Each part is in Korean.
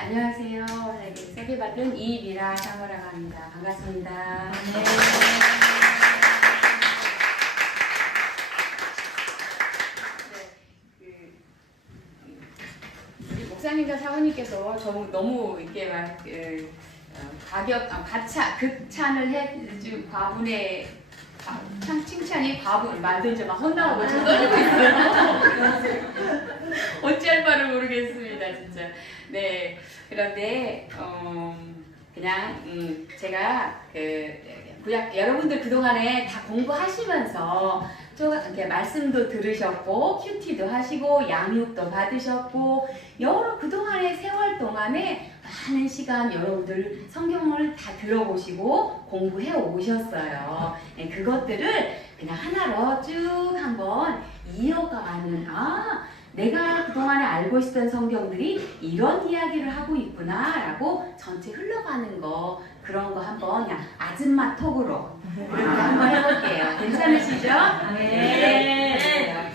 안녕하세요. 소개받은 이미라 사모라고 합니다. 반갑습니다. 네. 우리 목사님과 사모님께서 너무 이렇게 막 극찬을 해준 과분의 칭찬이 과분 말도 이제 막 헛나오고 저 떨리고 있어요. 어찌할 바를 모르겠습니다, 진짜. 네, 그런데 그냥 제가 구약 여러분들 그 동안에 다 공부하시면서 좀 이렇게 말씀도 들으셨고 큐티도 하시고 양육도 받으셨고 여러 그 동안의 세월 동안에 많은 시간 여러분들 성경을 다 들어보시고 공부해 오셨어요. 네, 그것들을 그냥 하나로 쭉 한번 이어가는 내가 그동안에 알고 있었던 성경들이 이런 이야기를 하고 있구나 라고 전체 흘러가는 거 그런 거 한번 그냥 아줌마 톡으로 이렇게 한번 해볼게요. 괜찮으시죠? 네.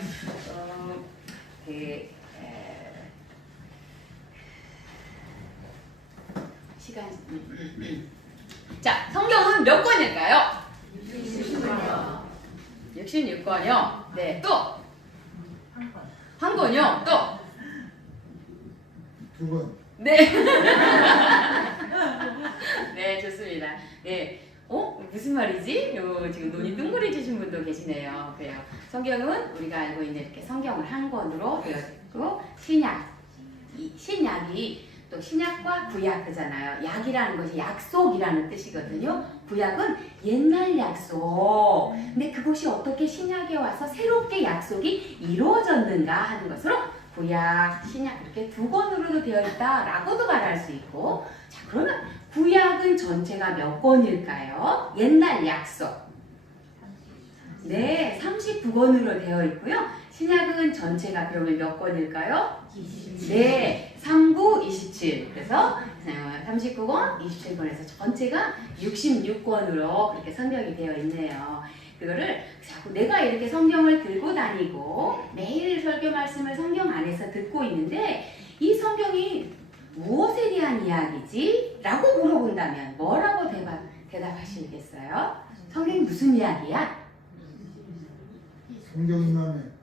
시간. 자, 성경은 몇 권일까요? 66권이요. 네, 또 한 권이요. 또 두 번. 네. 네, 좋습니다. 네. 무슨 말이지? 지금 눈이 둥그레지신 분도 계시네요. 그래요. 성경은 우리가 알고 있는 이렇게 성경을 한 권으로 되어 있고 신약이 또 신약과 구약 그잖아요. 약이라는 것이 약속이라는 뜻이거든요. 구약은 옛날 약속. 근데 그것이 어떻게 신약에 와서 새롭게 약속이 이루어졌는가 하는 것으로 구약, 신약 이렇게 두 권으로도 되어 있다라고도 말할 수 있고. 자, 그러면 구약은 전체가 몇 권일까요? 옛날 약속. 네, 39권으로 되어 있고요. 신약은 전체가 그러면 몇 권일까요? 27. 네, 39, 27. 그래서 39권, 27권에서 전체가 66권으로 그렇게 성경이 되어 있네요. 그거를 자꾸 내가 이렇게 성경을 들고 다니고 매일 설교 말씀을 성경 안에서 듣고 있는데 이 성경이 무엇에 대한 이야기지? 라고 물어본다면 뭐라고 대답하시겠어요? 성경이 무슨 이야기야? 성경만에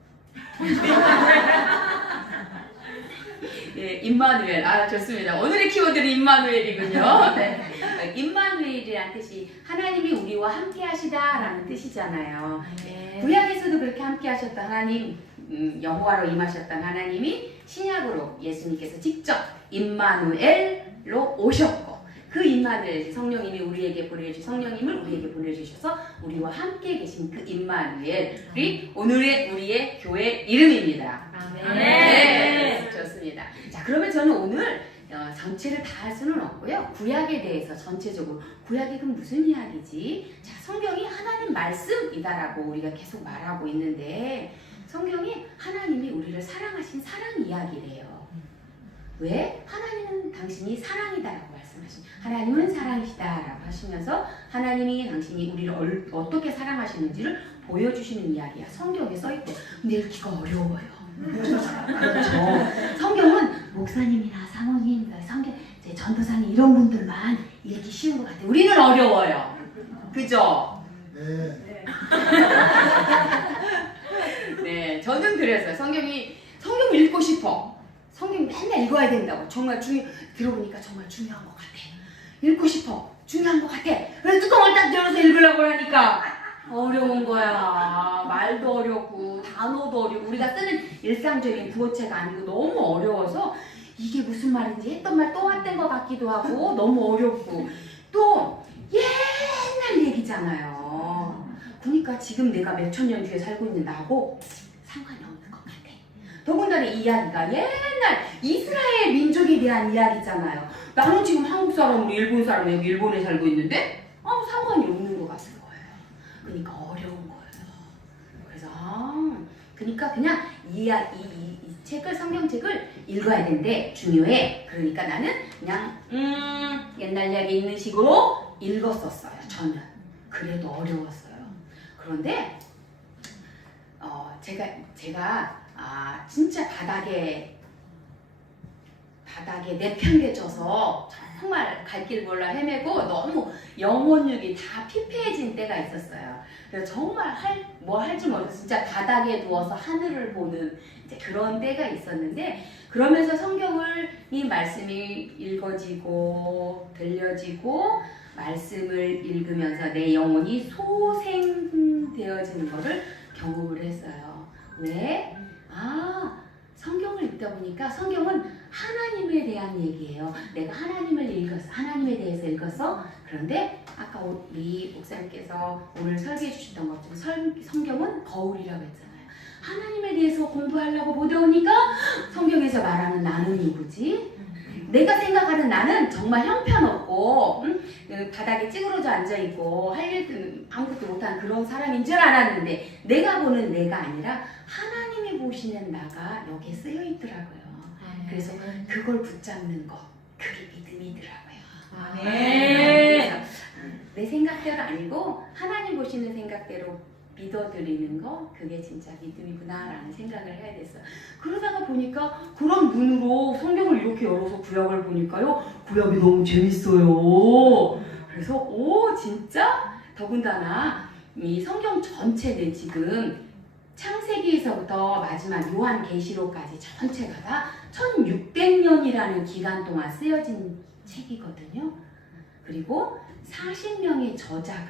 예, 임마누엘. 좋습니다. 오늘의 키워드는 임마누엘이군요. 네. 임마누엘이라는 뜻이 하나님이 우리와 함께 하시다라는 뜻이잖아요. 네. 구약에서도 그렇게 함께 하셨던 하나님, 여호와로 임하셨던 하나님이 신약으로 예수님께서 직접 임마누엘로 오셨고 그 임마누엘 성령님이 우리에게 성령님을 우리에게 보내주셔서 우리와 함께 계신 그 임마누엘이 오늘의 우리의 교회 이름입니다. 네, 좋습니다. 자, 그러면 저는 오늘 전체를 다 할 수는 없고요. 구약에 대해서 전체적으로 구약이 그럼 무슨 이야기지? 자, 성경이 하나님 말씀이다라고 우리가 계속 말하고 있는데 성경이 하나님이 우리를 사랑하신 사랑 이야기래요. 왜? 하나님은 당신이 사랑이다라고 말씀하신 하나님은 사랑이시다라고 하시면서 하나님이 당신이 우리를 어떻게 사랑하시는지를 보여주시는 이야기야. 성경에 써있대. 근데 읽기가 어려워요. 그렇죠. 성경은 목사님이나 사모님, 성경 전도사님 이런 분들만 읽기 쉬운 것 같아요. 우리는 어려워요. 그죠? 네. 네, 저는 그래서 성경 읽고 싶어. 성경 맨날 읽어야 된다고. 정말 들어보니까 정말 중요한 것 같아. 읽고 싶어. 중요한 것 같아. 그래서 뚜껑을 딱 열어서 읽으려고 하니까 어려운 거야. 말도 어렵고 단어도 어렵고 우리가 쓰는 일상적인 구어체가 아니고 너무 어려워서 이게 무슨 말인지 했던 말 또 했던 것 같기도 하고 너무 어렵고 또 옛날 얘기잖아요. 그러니까 지금 내가 몇천 년 뒤에 살고 있는 나하고 상관이 없는 것 같아. 더군다나 이 이야기가 옛날 이스라엘 민족에 대한 이야기잖아요. 나는 지금 한국 사람, 일본 사람, 여기 일본에 살고 있는데 아무 상관이 없는 것 같은 거예요. 그러니까 어려운 거예요. 그래서 그러니까 그냥 이 책을 성경책을 읽어야 되는데 중요해. 그러니까 나는 그냥 옛날 이야기 읽는 식으로 읽었었어요. 저는 그래도 어려웠어요. 그런데 제가 진짜 바닥에 바닥에 내팽개쳐서 정말 갈 길 몰라 헤매고 너무 영혼육이 다 피폐해진 때가 있었어요. 그래서 정말 뭐 할지 모르고 진짜 바닥에 누워서 하늘을 보는 이제 그런 때가 있었는데, 그러면서 이 말씀이 읽어지고 들려지고 말씀을 읽으면서 내 영혼이 소생되어지는 것을 경험을 했어요. 왜? 성경을 읽다 보니까 성경은 하나님에 대한 얘기예요. 내가 하나님을 읽었어. 하나님에 대해서 읽었어. 그런데 아까 우리 목사님께서 오늘 설계해 주셨던 것처럼 성경은 거울이라고 했잖아요. 하나님에 대해서 공부하려고 보다 보니까 성경에서 말하는 나는 누구지? 내가 생각하는 나는 정말 형편없고 바닥에 찌그러져 앉아있고 할 일도 아무것도 못한 그런 사람인 줄 알았는데, 내가 보는 내가 아니라 하나님이 보시는 나가 여기에 쓰여 있더라고요. 그래서 그걸 붙잡는 것, 그게 믿음이더라고요. 그래서 내 생각대로 아니고 하나님 보시는 생각대로 믿어드리는 거, 그게 진짜 믿음이구나라는 생각을 해야 됐어요. 그러다가 보니까 그런 눈으로 성경을 이렇게 열어서 구약을 보니까요, 구약이 너무 재밌어요. 그래서 진짜 더군다나 이 성경 전체는 지금 창세기에서부터 마지막 요한계시록까지 전체가 다 1600년이라는 기간 동안 쓰여진 책이거든요. 그리고 40명의 저자가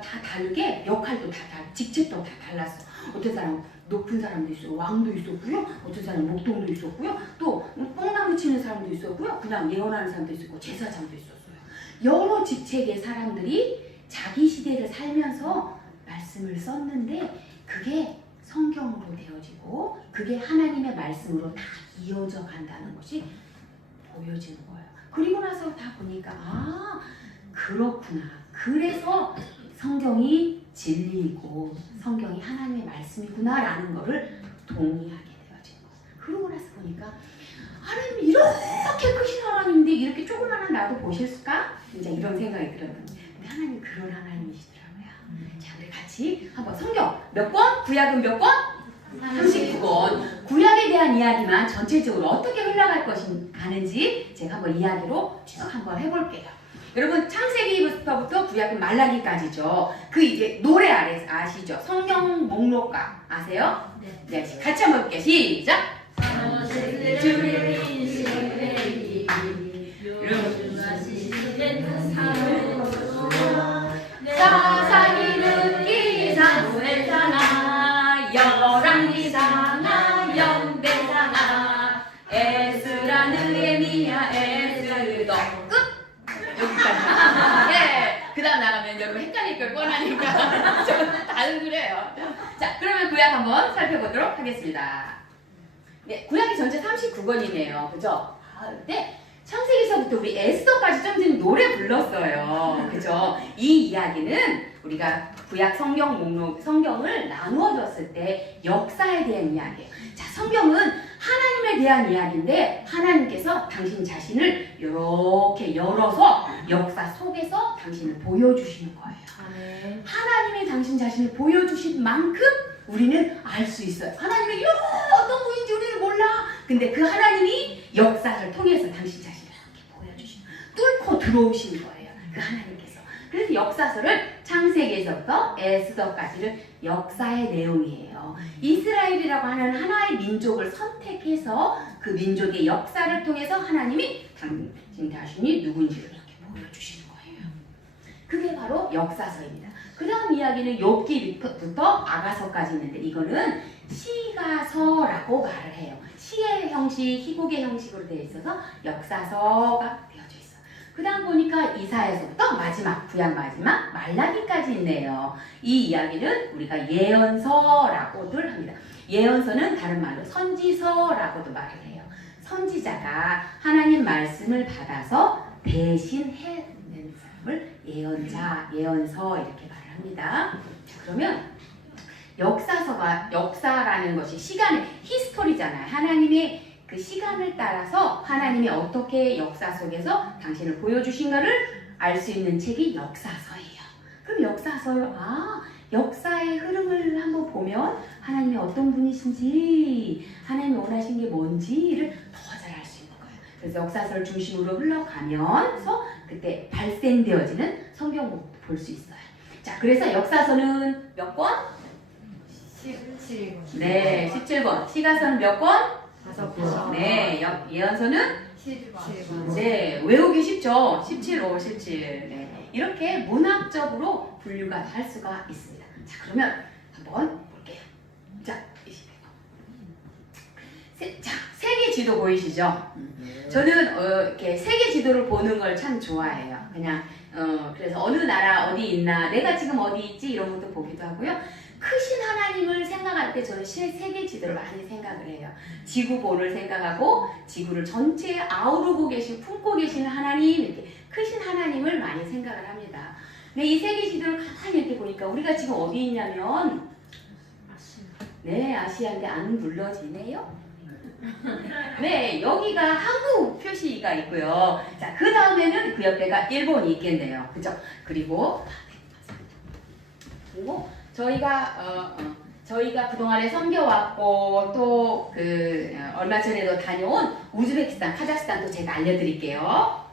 다 다르게 역할도 직책도 다 달랐어. 어떤 사람은 높은 사람도 있었고 왕도 있었고요. 어떤 사람은 목동도 있었고요. 또 뽕나무 치는 사람도 있었고요. 그냥 예언하는 사람도 있었고 제사장도 있었어요. 여러 직책의 사람들이 자기 시대를 살면서 말씀을 썼는데, 그게 성경으로 되어지고 그게 하나님의 말씀으로 다 이어져 간다는 것이 보여지는 거예요. 그리고 나서 다 보니까 그렇구나. 그래서 성경이 진리이고 성경이 하나님의 말씀이구나 라는 거를 동의하게 되어진 거예요. 그러고 나서 보니까 하나님이 이렇게 크신 하나님인데 이렇게 조그마한 나도 보셨을까? 이제 이런 생각이 들었는데, 근데 하나님 그런 하나님이시더라고요. 자, 우리 같이 한번 성경 몇 권? 구약은 몇 권? 39권. 구약에 대한 이야기만 전체적으로 어떻게 흘러갈 가는지 제가 한번 이야기로 쭉 한번 해볼게요. 여러분, 창세기부터 구약은 말라기까지죠. 그 이제 노래 아시죠? 성경 목록가 아세요? 네. 같이 한번 볼게요. 시작. 사사기는 기사무엘상하, 열왕기상하, 영대상하, 에스라 느헤미야 에스더. 끝. 여기까지. 예. 그다음 나가면 여러분 헷갈릴 걸 뻔하니까 저는 다들 그래요. 자, 그러면 구약 한번 살펴보도록 하겠습니다. 네, 구약이 전체 39권이네요. 그죠? 근데 창세기서부터 우리 에스더까지 좀 전에 노래 불렀어요. 그죠? 이 이야기는 우리가 구약 성경을 나누어 줬을 때 역사에 대한 이야기예요. 자, 성경은 하나님에 대한 이야기인데 하나님께서 당신 자신을 이렇게 열어서 역사 속에서 당신을 보여주시는 거예요. 하나님이 당신 자신을 보여주신 만큼 우리는 알 수 있어요. 하나님이 어떤 분인지 우리는 몰라. 근데 그 하나님이 역사를 통해서 당신 자신을 이렇게 보여주시는, 뚫고 들어오신 거예요. 그 하나님께서. 그래서 역사서를 창세기에서부터 에스더까지를 역사의 내용이에요. 이스라엘이라고 하는 하나의 민족을 선택해서 그 민족의 역사를 통해서 하나님이 당신 자신이 누군지를 이렇게 보여주시는 거예요. 그게 바로 역사서입니다. 그 다음 이야기는 욥기부터 아가서까지 있는데, 이거는 시가서라고 말을 해요. 시의 형식, 희곡의 형식으로 되어 있어서 역사서가 되어져 있어요. 그 다음 보니까 이사야서부터 구약 마지막 말라기까지 있네요. 이 이야기는 우리가 예언서라고들 합니다. 예언서는 다른 말로 선지서라고도 말을 해요. 선지자가 하나님 말씀을 받아서 대신 해낸 사람을 예언서 이렇게 말을 합니다. 자, 그러면 역사라는 것이 히스토리잖아요. 하나님의 그 시간을 따라서 하나님이 어떻게 역사 속에서 당신을 보여주신가를 알 수 있는 책이 역사서예요. 그럼 역사서요. 역사의 흐름을 한번 보면 하나님이 어떤 분이신지, 하나님이 원하신 게 뭔지를 더 잘 알 수 있는 거예요. 그래서 역사서를 중심으로 흘러가면서 그때 발생되어지는 성경을 볼 수 있어요. 자, 그래서 역사서는 몇 권? 17권. 네, 17권. 시가서는 몇 권? 5권. 네, 예언서는? 17권. 네, 외우기 쉽죠? 17, 5, 17. 네, 이렇게 문학적으로 분류가 할 수가 있습니다. 자, 그러면 한번 볼게요. 자, 20회. 자, 세계 지도 보이시죠? 저는 이렇게 세계 지도를 보는 걸 참 좋아해요. 그냥 그래서 어느 나라 어디 있나, 내가 지금 어디 있지 이런 것도 보기도 하고요. 크신 하나님을 생각할 때 저는 세계 지도를 많이 생각을 해요. 지구본을 생각하고 지구를 전체에 아우르고 품고 계시는 하나님, 이렇게 크신 하나님을 많이 생각을 합니다. 근데 이 세계 지도를 가만히 이렇게 보니까 우리가 지금 어디 있냐면, 네, 아시아인데 안 불러지네요. 네, 여기가 한국 표시가 있고요. 자, 그 다음에는 그 옆에가 일본이 있겠네요. 그죠? 그리고 저희가 그동안에 섬겨왔고 또 얼마 전에도 다녀온 우즈베키스탄, 카자흐스탄도 제가 알려드릴게요.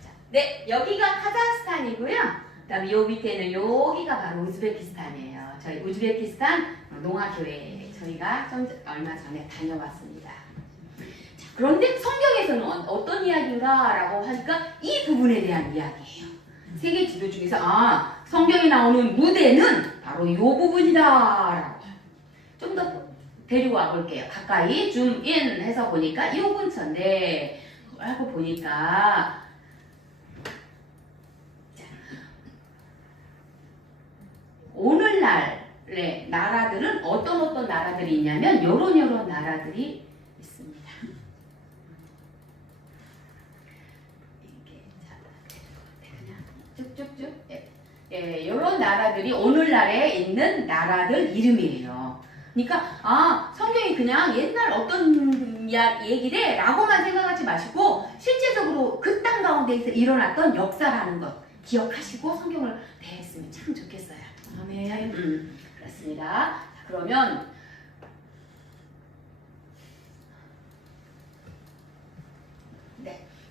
자, 네, 여기가 카자흐스탄이고요. 그 다음에 요 밑에는 여기가 바로 우즈베키스탄이에요. 저희 우즈베키스탄 농아교회 저희가 얼마 전에 다녀왔습니다. 자, 그런데 성경에서는 어떤 이야기인가라고 하니까 이 부분에 대한 이야기예요. 세계 지도 중에서 성경에 나오는 무대는 바로 이 부분이다라고 좀 더 데리고 볼게요. 가까이 줌인 해서 보니까 이 근처인데 하고 보니까 자, 오늘날의 나라들은 어떤 나라들이 있냐면 요런 나라들이 있습니다. 쭉쭉쭉. 예, 이런 나라들이 오늘날에 있는 나라들 이름이에요. 그러니까 성경이 그냥 옛날 어떤 얘기래 라고만 생각하지 마시고 실제적으로 그 땅 가운데에서 일어났던 역사라는 것 기억하시고 성경을 대했으면 참 좋겠어요. 아멘. 그렇습니다. 자, 그러면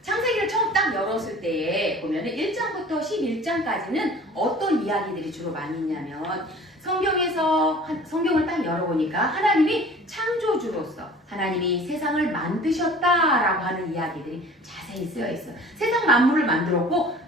창세기를 처음 딱 열었을 때에 보면은 1장부터 11장까지는 어떤 이야기들이 주로 많이 있냐면 성경을 딱 열어보니까 하나님이 창조주로서 하나님이 세상을 만드셨다라고 하는 이야기들이 자세히 쓰여 있어요. 세상 만물을 만들었고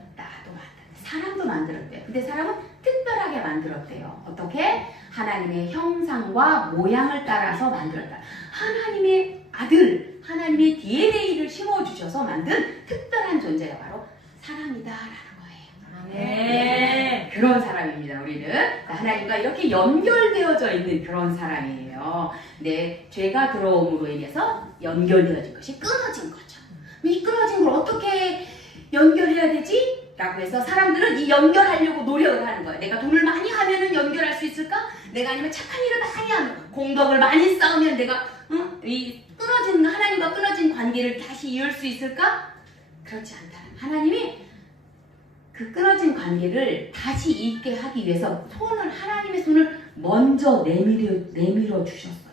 사람도 만들었대요. 근데 사람은 특별하게 만들었대요. 어떻게? 하나님의 형상과 모양을 따라서 만들었다. 하나님의 아들, 하나님의 DNA를 심어주셔서 만든 특별한 존재가 바로 사람이다라는 거예요. 네. 그런 사람입니다. 우리는 하나님과 이렇게 연결되어져 있는 그런 사람이에요. 네, 죄가 들어옴으로 인해서 연결되어진 것이 끊어진 거죠. 이 끊어진 걸 어떻게 연결해야 되지? 라고 해서 사람들은 이 연결하려고 노력을 하는 거예요. 내가 돈을 많이 하면은 연결할 수 있을까? 내가 아니면 착한 일을 많이 하면, 공덕을 많이 쌓으면 내가 이 끊어진 하나님과 끊어진 관계를 다시 이을 수 있을까? 그렇지 않다. 하나님이 그 끊어진 관계를 다시 잇게 하기 위해서 하나님의 손을 먼저 내밀어 주셨어요.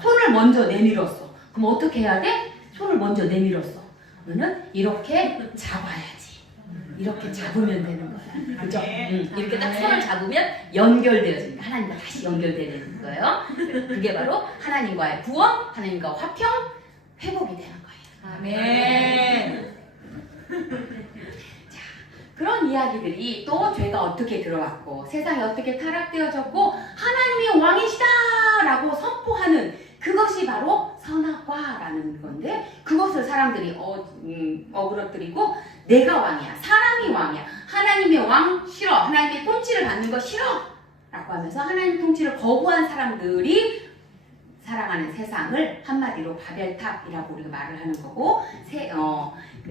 손을 먼저 내밀었어. 그럼 어떻게 해야 돼? 손을 먼저 내밀었어. 그러면 이렇게 잡아야지. 이렇게 잡으면 되는 거야. 그죠? 이렇게 딱 손을 잡으면 연결되어집니다. 하나님과 다시 연결되는 거예요. 그게 바로 하나님과의 구원, 하나님과 화평, 회복이 되는 거예요. 아멘. 자, 그런 이야기들이 또 죄가 어떻게 들어왔고 세상이 어떻게 타락되어졌고 하나님이 왕이시다 라고 선포하는 그것이 바로 선악과라는 건데 그것을 사람들이 어그러뜨리고 내가 왕이야, 사람이 왕이야, 하나님의 왕 싫어, 하나님의 통치를 받는 거 싫어 라고 하면서 하나님 통치를 거부한 사람들이 살아가는 세상을 한마디로 바벨탑이라고 우리가 말을 하는 거고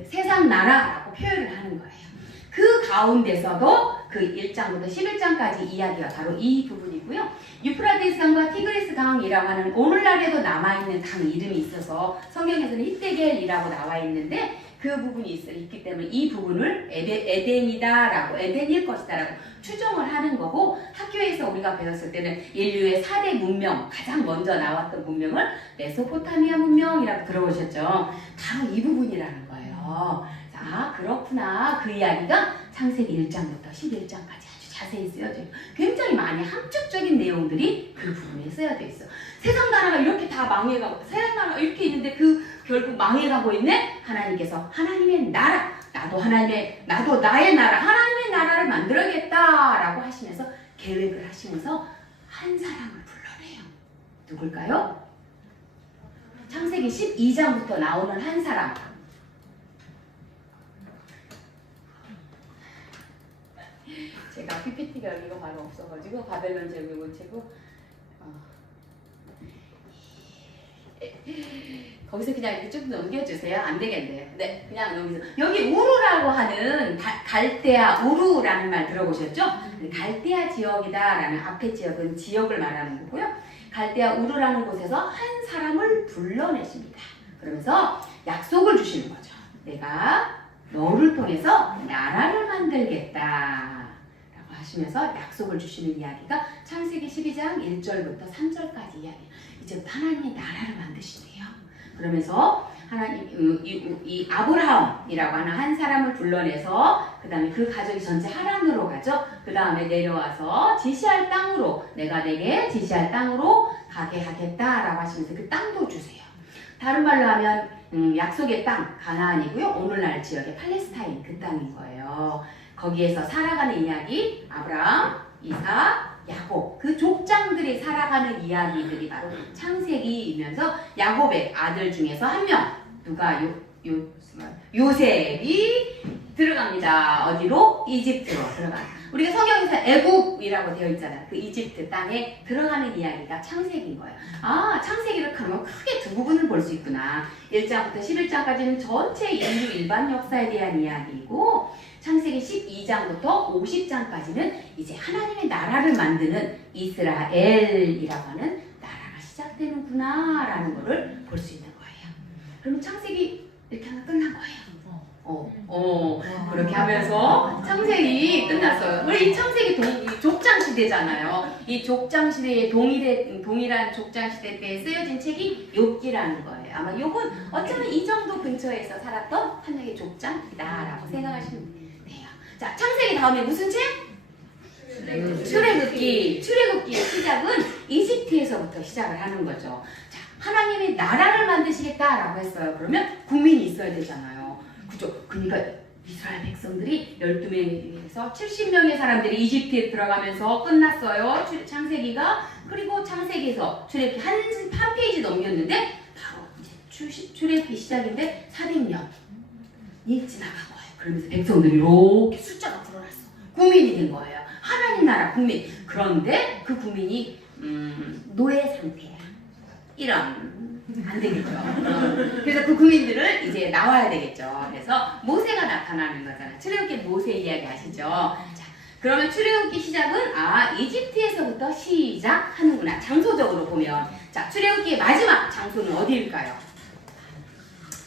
세상 나라라고 표현을 하는 거예요. 그 가운데서도 그 1장부터 11장까지 이야기가 바로 이 부분이고요. 유프라테스 강과 티그리스 강이라고 하는 오늘날에도 남아있는 강 이름이 있어서 성경에서는 히데겔이라고 나와 있는데 그 부분이 있기 때문에 이 부분을 에덴이다라고, 에덴일 것이다라고 추정을 하는 거고, 학교에서 우리가 배웠을 때는 인류의 4대 문명, 가장 먼저 나왔던 문명을 메소포타미아 문명이라고 들어보셨죠? 바로 이 부분이라는 거예요. 아, 그렇구나. 그 이야기가 창세기 1장부터 11장까지 아주 자세히 쓰여져 있고, 굉장히 많이 함축적인 내용들이 그 부분에 쓰여져 있어. 세상 나라가 이렇게 다 망해가고, 세상 나라가 이렇게 있는데 결국 망해가고 있네? 하나님께서 하나님의 나라, 나도 나의 나라, 하나님의 나라를 만들어야겠다라고 하시면서 계획을 하시면서 한 사람을 불러내요. 누굴까요? 창세기 12장부터 나오는 한 사람. 제가 PPT가 여기가 바로 없어가지고 바벨론 제국을 치고 거기서 그냥 이렇게 쭉 넘겨주세요. 안 되겠네요. 네, 그냥 여기서 여기 우루라고 하는 갈대아 우루라는 말 들어보셨죠? 갈대아 지역이다라는 앞에 지역은 지역을 말하는 거고요. 갈대아 우루라는 곳에서 한 사람을 불러내십니다. 그러면서 약속을 주시는 거죠. 내가 너를 통해서 나라를 만들겠다 라고 하시면서 약속을 주시는 이야기가 창세기 12장 1절부터 3절까지 이야기예요. 이제 하나님이 나라를 만드신대요. 그러면서 하나님 이 아브라함이라고 하는 한 사람을 불러내서 그 다음에 그 가족이 전체 하란으로 가죠. 그 다음에 내려와서 지시할 땅으로, 내가 내게 지시할 땅으로 가게 하겠다라고 하시면서 그 땅도 주세요. 다른 말로 하면 약속의 땅 가나안이고요. 오늘날 지역의 팔레스타인 그 땅인 거예요. 거기에서 살아가는 이야기, 아브라함, 이삭, 야곱, 그 족장들이 살아가는 이야기들이 바로 창세기이면서 야곱의 아들 중에서 한 명, 누가 요셉이 들어갑니다. 어디로? 이집트로 들어가요. 우리가 성경에서 애굽이라고 되어 있잖아요. 그 이집트 땅에 들어가는 이야기가 창세기인 거예요. 아, 창세기를 그러면 크게 두 부분을 볼 수 있구나. 1장부터 11장까지는 전체 인류 일반 역사에 대한 이야기이고, 창세기 12장부터 50장까지는 이제 하나님의 나라를 만드는 이스라엘이라고 하는 나라가 시작되는구나 라는 것을 볼 수 있는 거예요. 그러면 창세기 이렇게 하면 끝난 거예요. 그렇게 하면서 창세기 끝났어요. 우리 이 창세기 족장 시대잖아요. 이 족장 시대에 동일한 족장 시대 때 쓰여진 책이 욥기라는 거예요. 아마 욥은 어쩌면 이 정도 근처에서 살았던 하나의 족장이다라고 생각하시면 돼요. 자, 창세기 다음에 무슨 책? 출애굽기. 출애굽기의 시작은 이집트에서부터 시작을 하는 거죠. 자, 하나님의 나라를 만드시겠다라고 했어요. 그러면 국민이 있어야 되잖아요. 그죠? 그러니까 이스라엘 백성들이 12명에서 70명의 사람들이 이집트에 들어가면서 끝났어요. 창세기가. 그리고 창세기에서 출애굽기 한 페이지 넘겼는데 바로 이제 출애굽기 시작인데 400년이 지나간 거예요. 그러면서 백성들이 이렇게 숫자가 불어났어. 국민이 된 거예요. 하나님 나라 국민. 그런데 그 국민이 노예 상태야. 이런. 안 되겠죠. 그래서 그 국민들을 이제 나와야 되겠죠. 그래서 모세가 나타나는 거잖아요. 출애굽기 모세 이야기 아시죠? 자, 그러면 출애굽기 시작은 이집트에서부터 시작하는구나. 장소적으로 보면. 자, 출애굽기의 마지막 장소는 어디일까요?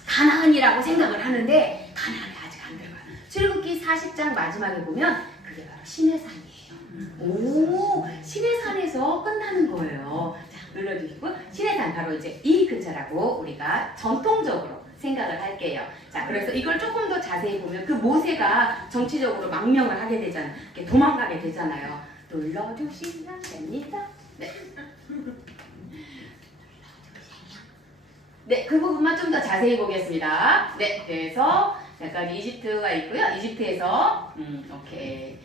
가나안이라고 생각을 하는데 가나안에 아직 안 들어가요. 출애굽기 40장 마지막에 보면 그게 바로 시내산이에요. 오, 시내산에서 끝나는 거예요. 자, 눌러주시고 시내산 바로 이제 이 근처라고 우리가 전통적으로 생각을 할게요. 자, 그래서 이걸 조금 더 자세히 보면 그 모세가 정치적으로 망명을 하게 되잖아요. 이렇게 도망가게 되잖아요. 눌러주시면 됩니다. 네. 네, 그 부분만 좀 더 자세히 보겠습니다. 네, 그래서 약간 이집트가 있고요. 이집트에서 오케이.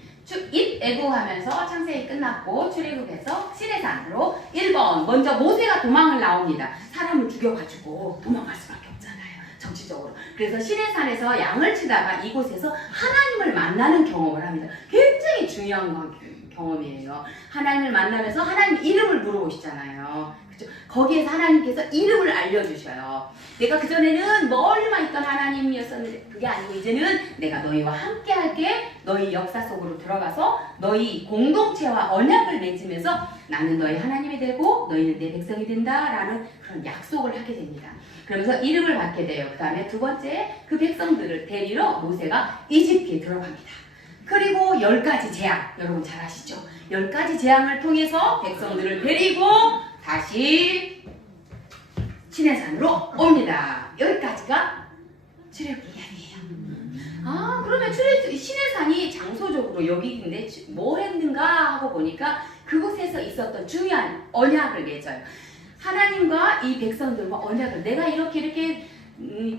입애굽하면서 창세기 끝났고 출애굽해서 시내산으로 1번 먼저 모세가 도망을 나옵니다. 사람을 죽여가지고 도망갈 수밖에 없잖아요. 정치적으로. 그래서 시내산에서 양을 치다가 이곳에서 하나님을 만나는 경험을 합니다. 굉장히 중요한 경험이에요. 경험이에요. 하나님을 만나면서 하나님 이름을 물어보시잖아요. 그죠? 거기에서 하나님께서 이름을 알려주셔요. 내가 그전에는 멀리만 있던 하나님이었었는데 그게 아니고 이제는 내가 너희와 함께 할게. 너희 역사 속으로 들어가서 너희 공동체와 언약을 맺으면서 나는 너희 하나님이 되고 너희는 내 백성이 된다라는 그런 약속을 하게 됩니다. 그러면서 이름을 받게 돼요. 그 다음에 두 번째 그 백성들을 데리러 모세가 이집트에 들어갑니다. 그리고 10가지 재앙, 여러분 잘 아시죠? 10가지 재앙을 통해서 백성들을 데리고 다시 시내산으로 옵니다. 여기까지가 출애굽 이야기예요. 아, 그러면 시내산이 장소적으로 여기인데 뭐 했는가 하고 보니까 그곳에서 있었던 중요한 언약을 맺어요. 하나님과 이 백성들과 언약을 내가 이렇게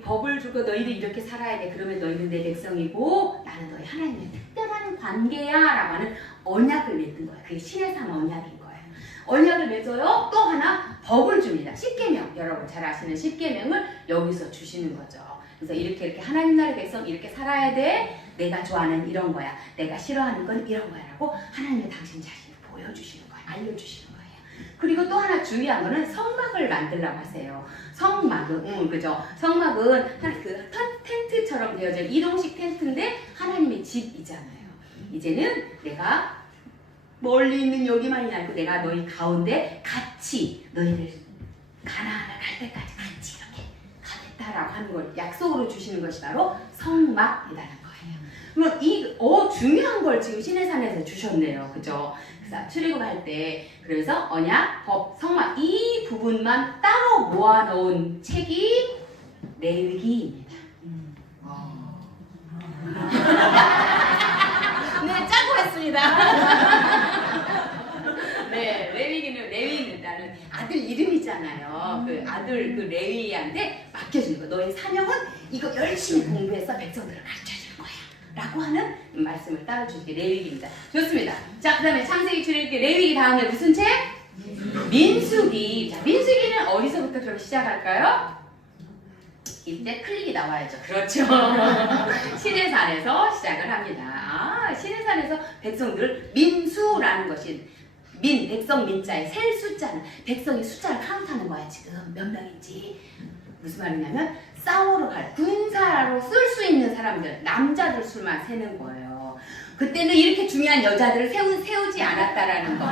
법을 주고 너희들 이렇게 살아야 돼. 그러면 너희는 내 백성이고 나는 너희 하나님의 특별한 관계야 라고 하는 언약을 맺는 거예요. 그게 시내산 언약인 거예요. 언약을 맺어요. 또 하나 법을 줍니다. 십계명, 여러분 잘 아시는 십계명을 여기서 주시는 거죠. 그래서 이렇게 하나님 나라의 백성 이렇게 살아야 돼. 내가 좋아하는 이런 거야. 내가 싫어하는 건 이런 거야 라고 하나님의 당신 자신을 보여주시는 거예요. 알려주시는 거예요. 그리고 또 하나 중요한 거는 성막을 만들라고 하세요. 성막은, 그죠? 성막은 그 텐트처럼 되어져 이동식 텐트인데 하나님의 집이잖아요. 이제는 내가 멀리 있는 여기만이 아니고 내가 너희 가운데 같이 너희들 가나안을 갈 때까지 같이 이렇게 가겠다라고 하는 걸 약속으로 주시는 것이 바로 성막이라는 거예요. 그럼 중요한 걸 지금 시내산에서 주셨네요. 그죠? 출애굽할 때 그래서 언약, 법, 성막 이 부분만 따로 모아놓은 책이 레위기입니다. 네, 짜고 했습니다. 네, 레위는 나는 아들 이름이잖아요. 그 아들 그 레위한테 맡겨주는 거. 너의 사명은 이거 열심히 공부해서 백성들을 가르쳐주는 거야. 라고 하는 말씀을 따라주시게 레위기입니다. 좋습니다. 자, 그 다음에 창세기, 출애굽기, 레위기 다음에 무슨 책? 민수기. 자, 민수기는 어디서부터 그럼 시작할까요? 이때 클릭이 나와야죠. 그렇죠. 시내산에서 시작을 합니다. 아, 시내산에서 백성들을 민수라는 것이 백성 민자에 셀 숫자는 백성의 숫자를 카운트하는 거야. 지금 몇 명인지. 무슨 말이냐면 싸우러 갈 군사로 쓸 수 있는 사람들 남자들 수만 세는 거예요. 그때는 이렇게 중요한 여자들을 세우지 않았다라는 거.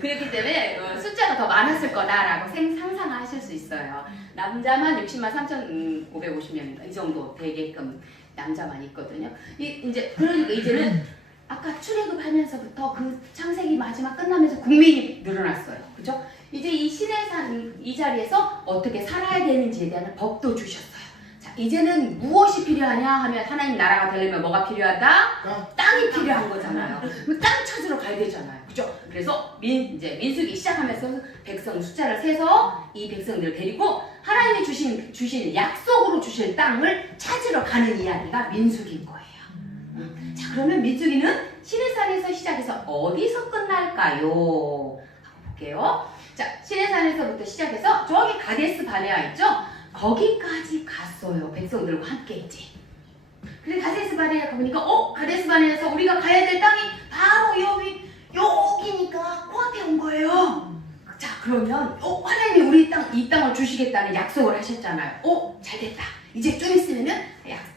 그렇기 때문에 숫자가 더 많았을 거다라고 상상하실 수 있어요. 남자만 60만 3,550명 이 정도 되게끔 남자만 있거든요. 그러니까 이제는 아까 출애굽하면서부터 그 창세기 마지막 끝나면서 국민이 늘어났어요. 그죠? 이제 이 시내산 이 자리에서 어떻게 살아야 되는지에 대한 법도 주셨어요. 자, 이제는 무엇이 필요하냐 하면 하나님 나라가 되려면 뭐가 필요하다? 땅이 필요한 거잖아요. 땅 찾으러 가야 되잖아요. 그죠? 그래서 이제 민수기 시작하면서 백성 숫자를 세서 이 백성들을 데리고 하나님이 주신 약속으로 주신 땅을 찾으러 가는 이야기가 민수기인 거예요. 자, 그러면 민수기는 시내산에서 시작해서 어디서 끝날까요? 한번 볼게요. 자, 시내산에서부터 시작해서 저기 가데스 바네아 있죠? 거기까지 갔어요. 백성들과 함께 있지. 근데 가데스 바네아 가보니까 가데스 바네아에서 우리가 가야 될 땅이 바로 여기니까 코앞에 온 거예요. 자, 그러면 하나님이 우리 이 땅을 주시겠다는 약속을 하셨잖아요. 잘 됐다. 이제 좀 있으면은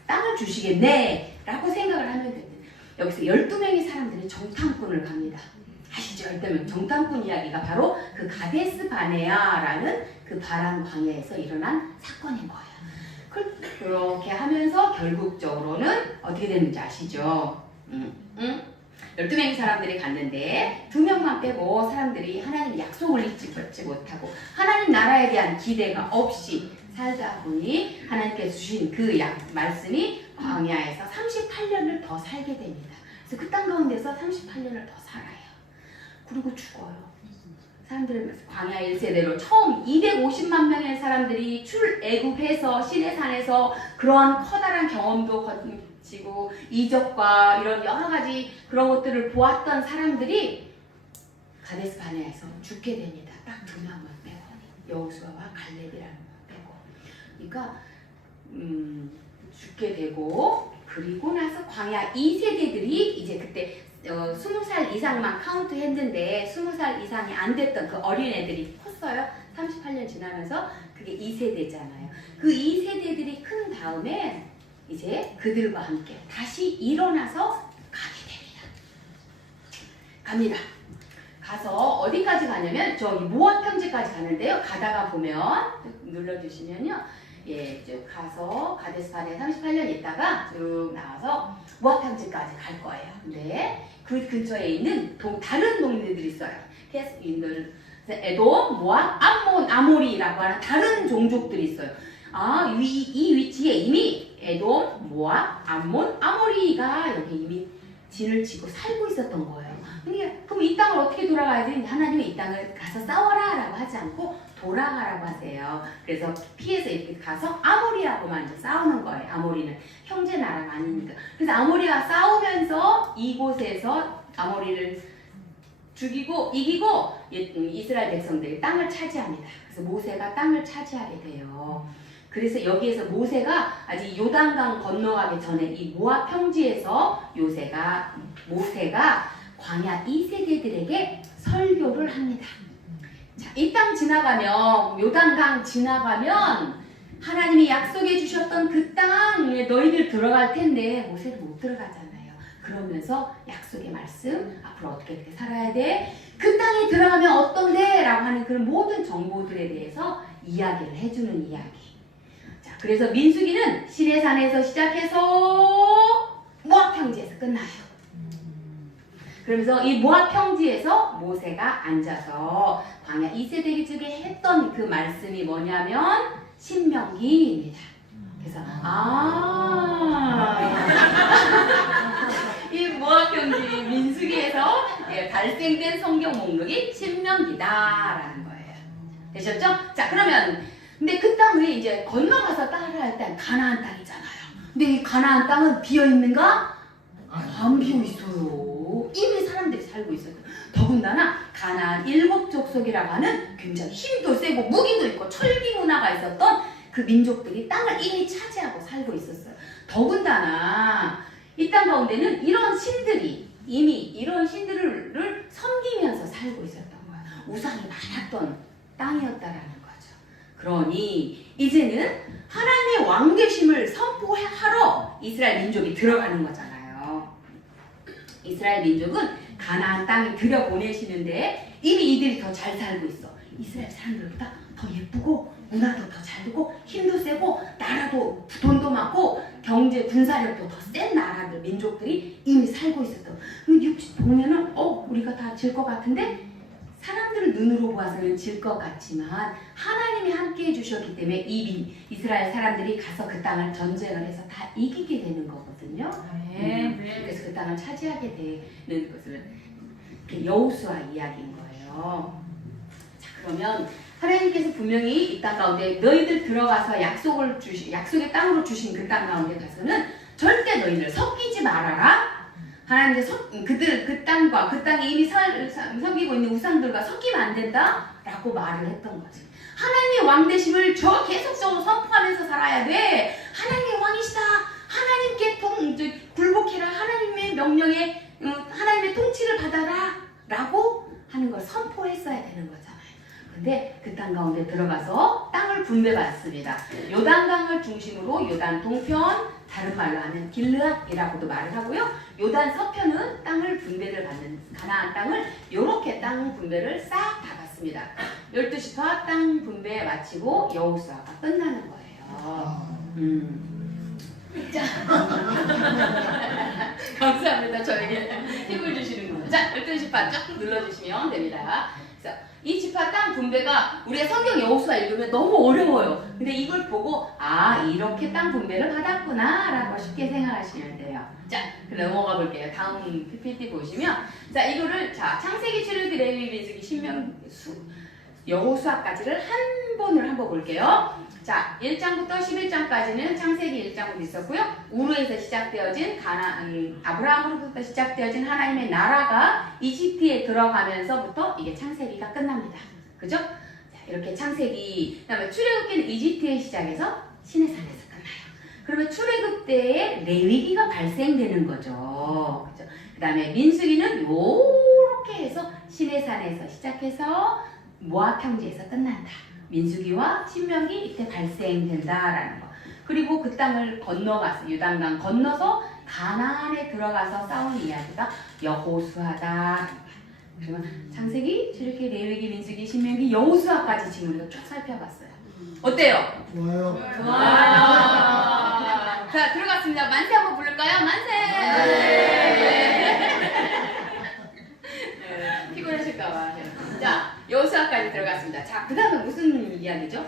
땅을 주시겠네 라고 생각을 하면 됩니다. 여기서 12명의 사람들이 정탐꾼을 갑니다. 아시죠? 12명 정탐꾼 이야기가 바로 그 가데스 바네아라는 그 바람 광야에서 일어난 사건인 거예요. 그렇게 하면서 결국적으로는 어떻게 됐는지 아시죠? 12명의 사람들이 갔는데 2명만 빼고 사람들이 하나님의 약속을 잊지 못하고 하나님 나라에 대한 기대가 없이 살다 보니 하나님께서 주신 그 말씀이 광야에서 38년을 더 살게 됩니다. 그래서 그 땅 가운데서 38년을 더 살아요. 그리고 죽어요. 사람들은 광야 1세대로 처음 250만 명의 사람들이 출애굽해서 시내산에서 그러한 커다란 경험도 거치고 이적과 이런 여러 가지 그런 것들을 보았던 사람들이 가데스 바네아에서 죽게 됩니다. 딱 2명만 빼고 여호수아와 갈렙이라는 거 빼고. 그러니까 죽게 되고 그리고 나서 광야 2세대들이 이제 그때 20살 이상만 카운트 했는데 20살 이상이 안 됐던 그 어린애들이 컸어요. 38년 지나면서 그게 2세대잖아요. 그 2세대들이 큰 다음에 이제 그들과 함께 다시 일어나서 가게 됩니다. 갑니다. 가서 어디까지 가냐면 저기 모압 평지까지 가는데요. 가다가 보면 눌러주시면요. 예, 쭉 가서 가데스바네 38년 있다가 쭉 나와서 모압 평지까지 갈 거예요. 근데 그 근처에 있는 다른 동네들이 있어요. 헤스인들, 에돔, 모압, 암몬, 아모리라고 하는 다른 종족들이 있어요. 이 위치에 이미 에돔, 모압, 암몬, 아모리가 여기 이미 진을 치고 살고 있었던 거예요. 그러니까 그럼 이 땅을 어떻게 돌아가야지? 하나님이 이 땅을 가서 싸워라 라고 하지 않고 돌아가라고 하세요. 그래서 피해서 이렇게 가서 아모리하고 먼저 싸우는 거예요. 아모리는 형제 나라가 아니니까. 그래서 아모리와 싸우면서 이곳에서 아모리를 죽이고 이기고 이스라엘 백성들이 땅을 차지합니다. 그래서 모세가 땅을 차지하게 돼요. 그래서 여기에서 모세가 아직 요단강 건너가기 전에 이 모압 평지에서 모세가 광야 2세대들에게 설교를 합니다. 자, 이 땅 지나가면 요단강 지나가면 하나님이 약속해 주셨던 그 땅에 너희들 들어갈 텐데 모세는 못 들어가잖아요. 그러면서 약속의 말씀 앞으로 어떻게 살아야 돼? 그 땅에 들어가면 어떤데? 라고 하는 그런 모든 정보들에 대해서 이야기를 해주는 이야기. 자, 그래서 민수기는 시내산에서 시작해서 모압 평지에서 끝나요. 그러면서 이 모압 평지에서 모세가 앉아서 광야 2세대 중에 했던 그 말씀이 뭐냐면 신명기입니다. 그래서 이 모압 평지 민수기에서 발생된 성경 목록이 신명기다라는 거예요. 되셨죠? 자, 그러면 근데 그 땅을 이제 건너가서 따라할 땐 가나안 땅이잖아요. 근데 이 가나안 땅은 비어 있는가? 안 비어 있어요. 이미 사람들이 살고 있어요. 더군다나 가나안 7족속이라고 하는 굉장히 힘도 세고 무기도 있고 철기 문화가 있었던 그 민족들이 땅을 이미 차지하고 살고 있었어요. 더군다나 이 땅 가운데는 이런 신들이 이미 이런 신들을 섬기면서 살고 있었던 거야. 우상이 많았던 땅이었다라는 거죠. 그러니 이제는 하나님의 왕되심을 선포하러 이스라엘 민족이 들어가는 거잖아요. 이스라엘 민족은 가나안 땅에 들여보내시는데 이미 이들이 더 잘 살고 있어. 이스라엘 사람들보다 더 예쁘고 문화도 더 잘 되고 힘도 세고 나라도 돈도 많고 경제 군사력도 더 센 나라들 민족들이 이미 살고 있었던. 보면은 우리가 다 질 것 같은데 사람들 눈으로 봐서는 질 것 같지만 하나님이 함께 해주셨기 때문에 이스라엘 사람들이 가서 그 땅을 전쟁을 해서 다 이기게 되는 거거든요. 그래서 그 땅을 차지하게 되는 것을 여호수아 이야기인 거예요. 자, 그러면 하나님께서 분명히 이 땅 가운데 너희들 들어가서 약속의 땅으로 주신 그 땅 가운데 가서는 절대 너희들 섞이지 말아라. 하나님께서 그 땅과 그 땅에 이미 섬기고 있는 우상들과 섞이면 안 된다 라고 말을 했던 거지. 하나님의 왕되심을 계속적으로 선포하면서 살아야 돼. 하나님의 왕이시다. 하나님께 굴복해라. 하나님의 명령에 하나님의 통치를 받아라 라고 하는 걸 선포했어야 되는 거잖아요. 근데 그 땅 가운데 들어가서 땅을 분배받습니다. 요단강을 중심으로 요단 동편, 다른 말로 하면 길르앗이라고도 말을 하고요. 요단 서편은 땅을 분배를 받는 가나안 땅을 이렇게 땅 분배를 싹 다 받습니다. 12지파 땅 분배 마치고 여호수아가 끝나는 거예요. 자, 감사합니다. 저에게 힘을 주시는군요. 자, 12지파 쫙 눌러주시면 됩니다. 그래서 이 지파 땅 분배가 우리가 성경 여호수아 읽으면 너무 어려워요. 근데 이걸 보고 이렇게 땅 분배를 받았구나 라고 쉽게 생각하시면 돼요. 자, 넘어가 볼게요. 다음 PPT 보시면 이거를 창세기, 출애굽기, 레위기, 신명, 여호수아까지를 한 번을 한번 볼게요. 자, 1장부터 11장까지는 창세기 1장으로 있었고요. 우르에서 시작되어진 아브라함으로부터 시작되어진 하나님의 나라가 이집트에 들어가면서부터 이게 창세기가 끝납니다. 그죠? 자, 이렇게 창세기, 그다음에 출애굽기는 이집트에 시작해서 시내산에서 끝나요. 그러면 출애굽 때에 레위기가 발생되는 거죠. 그죠? 그 다음에 민수기는 요렇게 해서 시내산에서 시작해서 모압 평지에서 끝난다. 민수기와 신명기 이때 발생된다라는 거. 그리고 그 땅을 건너가서 유단강 건너서 가나안에 들어가서 싸운 이야기가 여호수아다. 그러면 창세기, 출애굽기, 레위기, 민수기, 신명기, 여호수아까지 지금 우리가 쭉 살펴봤어요. 어때요? 좋아요. 좋아요. 자, 들어갔습니다. 만세 한번 부를까요? 만세! 네, 피곤하실까봐. 자, 여호수아까지 들어갔습니다. 자, 그 다음에 무슨 이야기죠?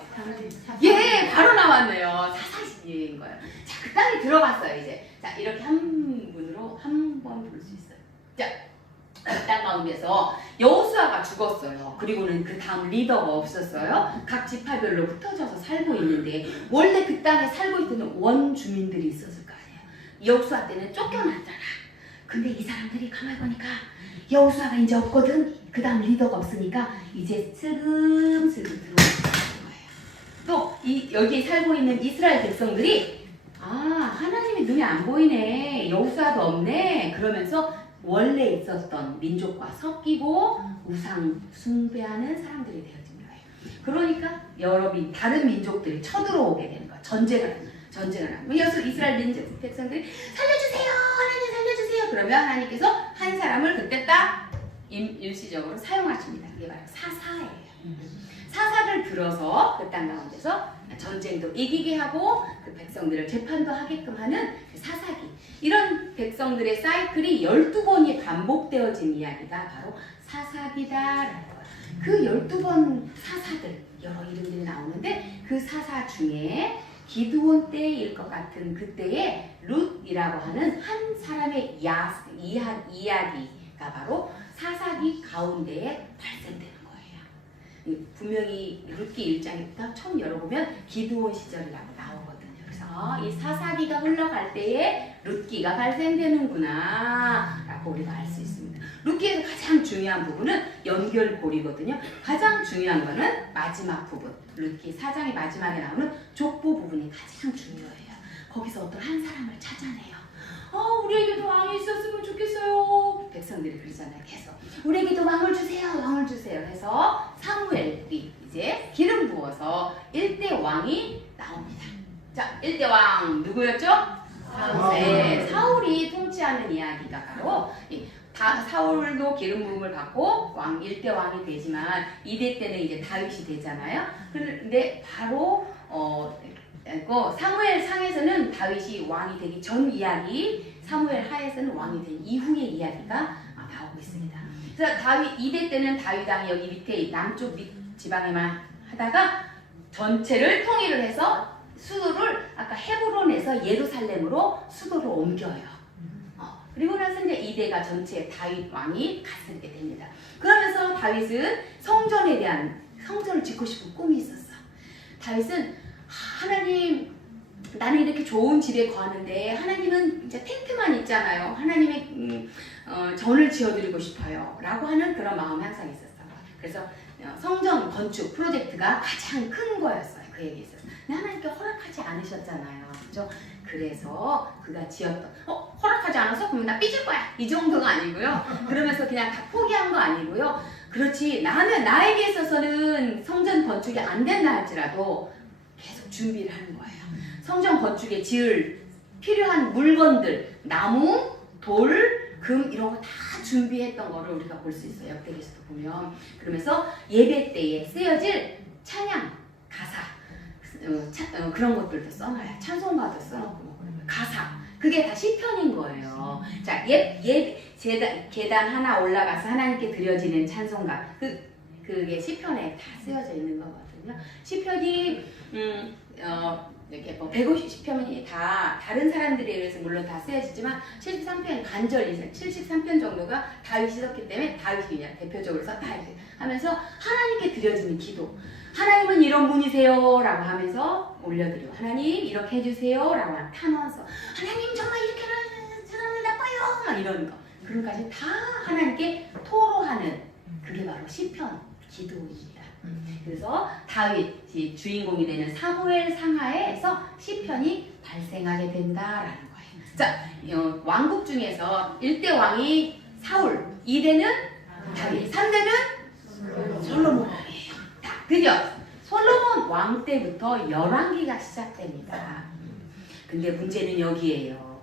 예, 바로 나왔네요. 사사시인 거예요. 자, 그 땅에 들어갔어요, 이제. 자, 이렇게 한 분으로 한 번 부를 수 있어요. 자, 그 땅 가운데서 여호수아가 죽었어요. 그리고는 그 다음 리더가 없었어요. 각 지파별로 흩어져서 살고 있는데 원래 그 땅에 살고 있던 원주민들이 있었을 거 아니에요. 여호수아 때는 쫓겨났잖아. 근데 이 사람들이 가만히 보니까 여호수아가 이제 없거든. 그 다음 리더가 없으니까 이제 슬금슬금 들어오는 거예요. 또 여기 살고 있는 이스라엘 백성들이 하나님이 눈에 안 보이네. 여호수아도 없네. 그러면서 원래 있었던 민족과 섞이고 우상 숭배하는 사람들이 되어진 거예요. 그러니까 여러 다른 민족들이 쳐들어오게 되는 거예요. 전쟁을 하고 이스라엘 민족 백성들이 살려주세요, 하나님 살려주세요. 그러면 하나님께서 한 사람을 그때 딱 일시적으로 사용하십니다. 그게 바로 사사예요. 사사를 들어서 그 땅 가운데서 전쟁도 이기게 하고 그 백성들을 재판도 하게끔 하는 그 사사기. 이런 백성들의 사이클이 12번이 반복되어진 이야기가 바로 사사기다라는 거예요. 그 12번 사사들 여러 이름들이 나오는데 그 사사 중에 기드온 때일 것 같은 그때의 룻이라고 하는 한 사람의 이야기가 바로 사사기 가운데에 발생되는 거예요. 분명히 룻기 1장부터 처음 열어보면 기드온 시절이라고 나오거든요. 그래서 이 사사기가 흘러갈 때에 룻기가 발생되는구나 라고 우리가 알 수 있습니다. 룻기에서 가장 중요한 부분은 연결고리거든요. 가장 중요한 거는 마지막 부분. 룻기 4장의 마지막에 나오는 족보 부분이 가장 중요해요. 거기서 어떤 한 사람을 찾아내요. 우리에게도 왕이 있었으면 좋겠어요. 백성들이 그러잖아요. 계속 우리에게도 왕을 주세요, 왕을 주세요. 해서 사무엘이 이제 기름 부어서 1대 왕이 나옵니다. 자, 1대 왕 누구였죠? 네, 사울이 통치하는 이야기가 바로 사울도 기름 부음을 받고 1대 왕이 되지만 2대 때는 이제 다윗이 되잖아요. 그런데 바로 사무엘 상에서는 다윗이 왕이 되기 전 이야기, 사무엘 하에서는 왕이 된 이후의 이야기가 나오고 있습니다. 그래서 2대 때는 다윗 왕이 여기 밑에 남쪽 지방에만 하다가 전체를 통일을 해서 수도를 아까 헤브론에서 예루살렘으로 수도를 옮겨요. 그리고 나서 이제 2대가 전체 다윗 왕이 갔게 됩니다. 그러면서 다윗은 성전을 짓고 싶은 꿈이 있었어. 다윗은 하나님, 나는 이렇게 좋은 집에 거하는데 하나님은 이제 텐트만 있잖아요. 하나님의 전을 지어드리고 싶어요 라고 하는 그런 마음이 항상 있었어요. 그래서 성전 건축 프로젝트가 가장 큰 거였어요. 그에게 있어서. 근데 하나님께 허락하지 않으셨잖아요. 그죠? 그래서 그가 지었던 허락하지 않아서 그러면 나 삐질 거야 이 정도가 아니고요. 그러면서 그냥 다 포기한 거 아니고요. 그렇지, 나에게 있어서는 성전 건축이 안 된다 할지라도 계속 준비를 하는 거예요. 성전 건축에 지을 필요한 물건들, 나무, 돌, 금 이런 거 다 준비했던 거를 우리가 볼 수 있어요. 역대기에서도 보면. 그러면서 예배 때에 쓰여질 찬양, 가사 그런 것들도 써놔요. 찬송가도 써놓고 가사, 그게 다 시편인 거예요. 자, 계단 하나 올라가서 하나님께 드려지는 찬송가, 그게 시편에 다 쓰여져 있는 거거든요. 시편이 이렇게 150편이 다 다른 사람들에 의해서 물론 다 쓰여지지만 73편 간절히 73편 정도가 다윗이 썼기 때문에 다윗이 그냥 대표적으로 썼다 하면서 하나님께 드려지는 기도, 하나님은 이런 분이세요 라고 하면서 올려드리고, 하나님 이렇게 해주세요 라고 하는 탄원서, 하나님 정말 이렇게 하는 사람을 나빠요 막 이런 거, 그런 것까지 다 하나님께 토로하는 그게 바로 시편 기도입니다. 그래서 다윗이 주인공이 되는 사무엘 상하에서 시편이 발생하게 된다라는 거예요. 자, 왕국 중에서 1대 왕이 사울, 2대는 다윗, 3대는 솔로몬이에요. 드디어 솔로몬 왕 때부터 열왕기가 시작됩니다. 근데 문제는 여기에요.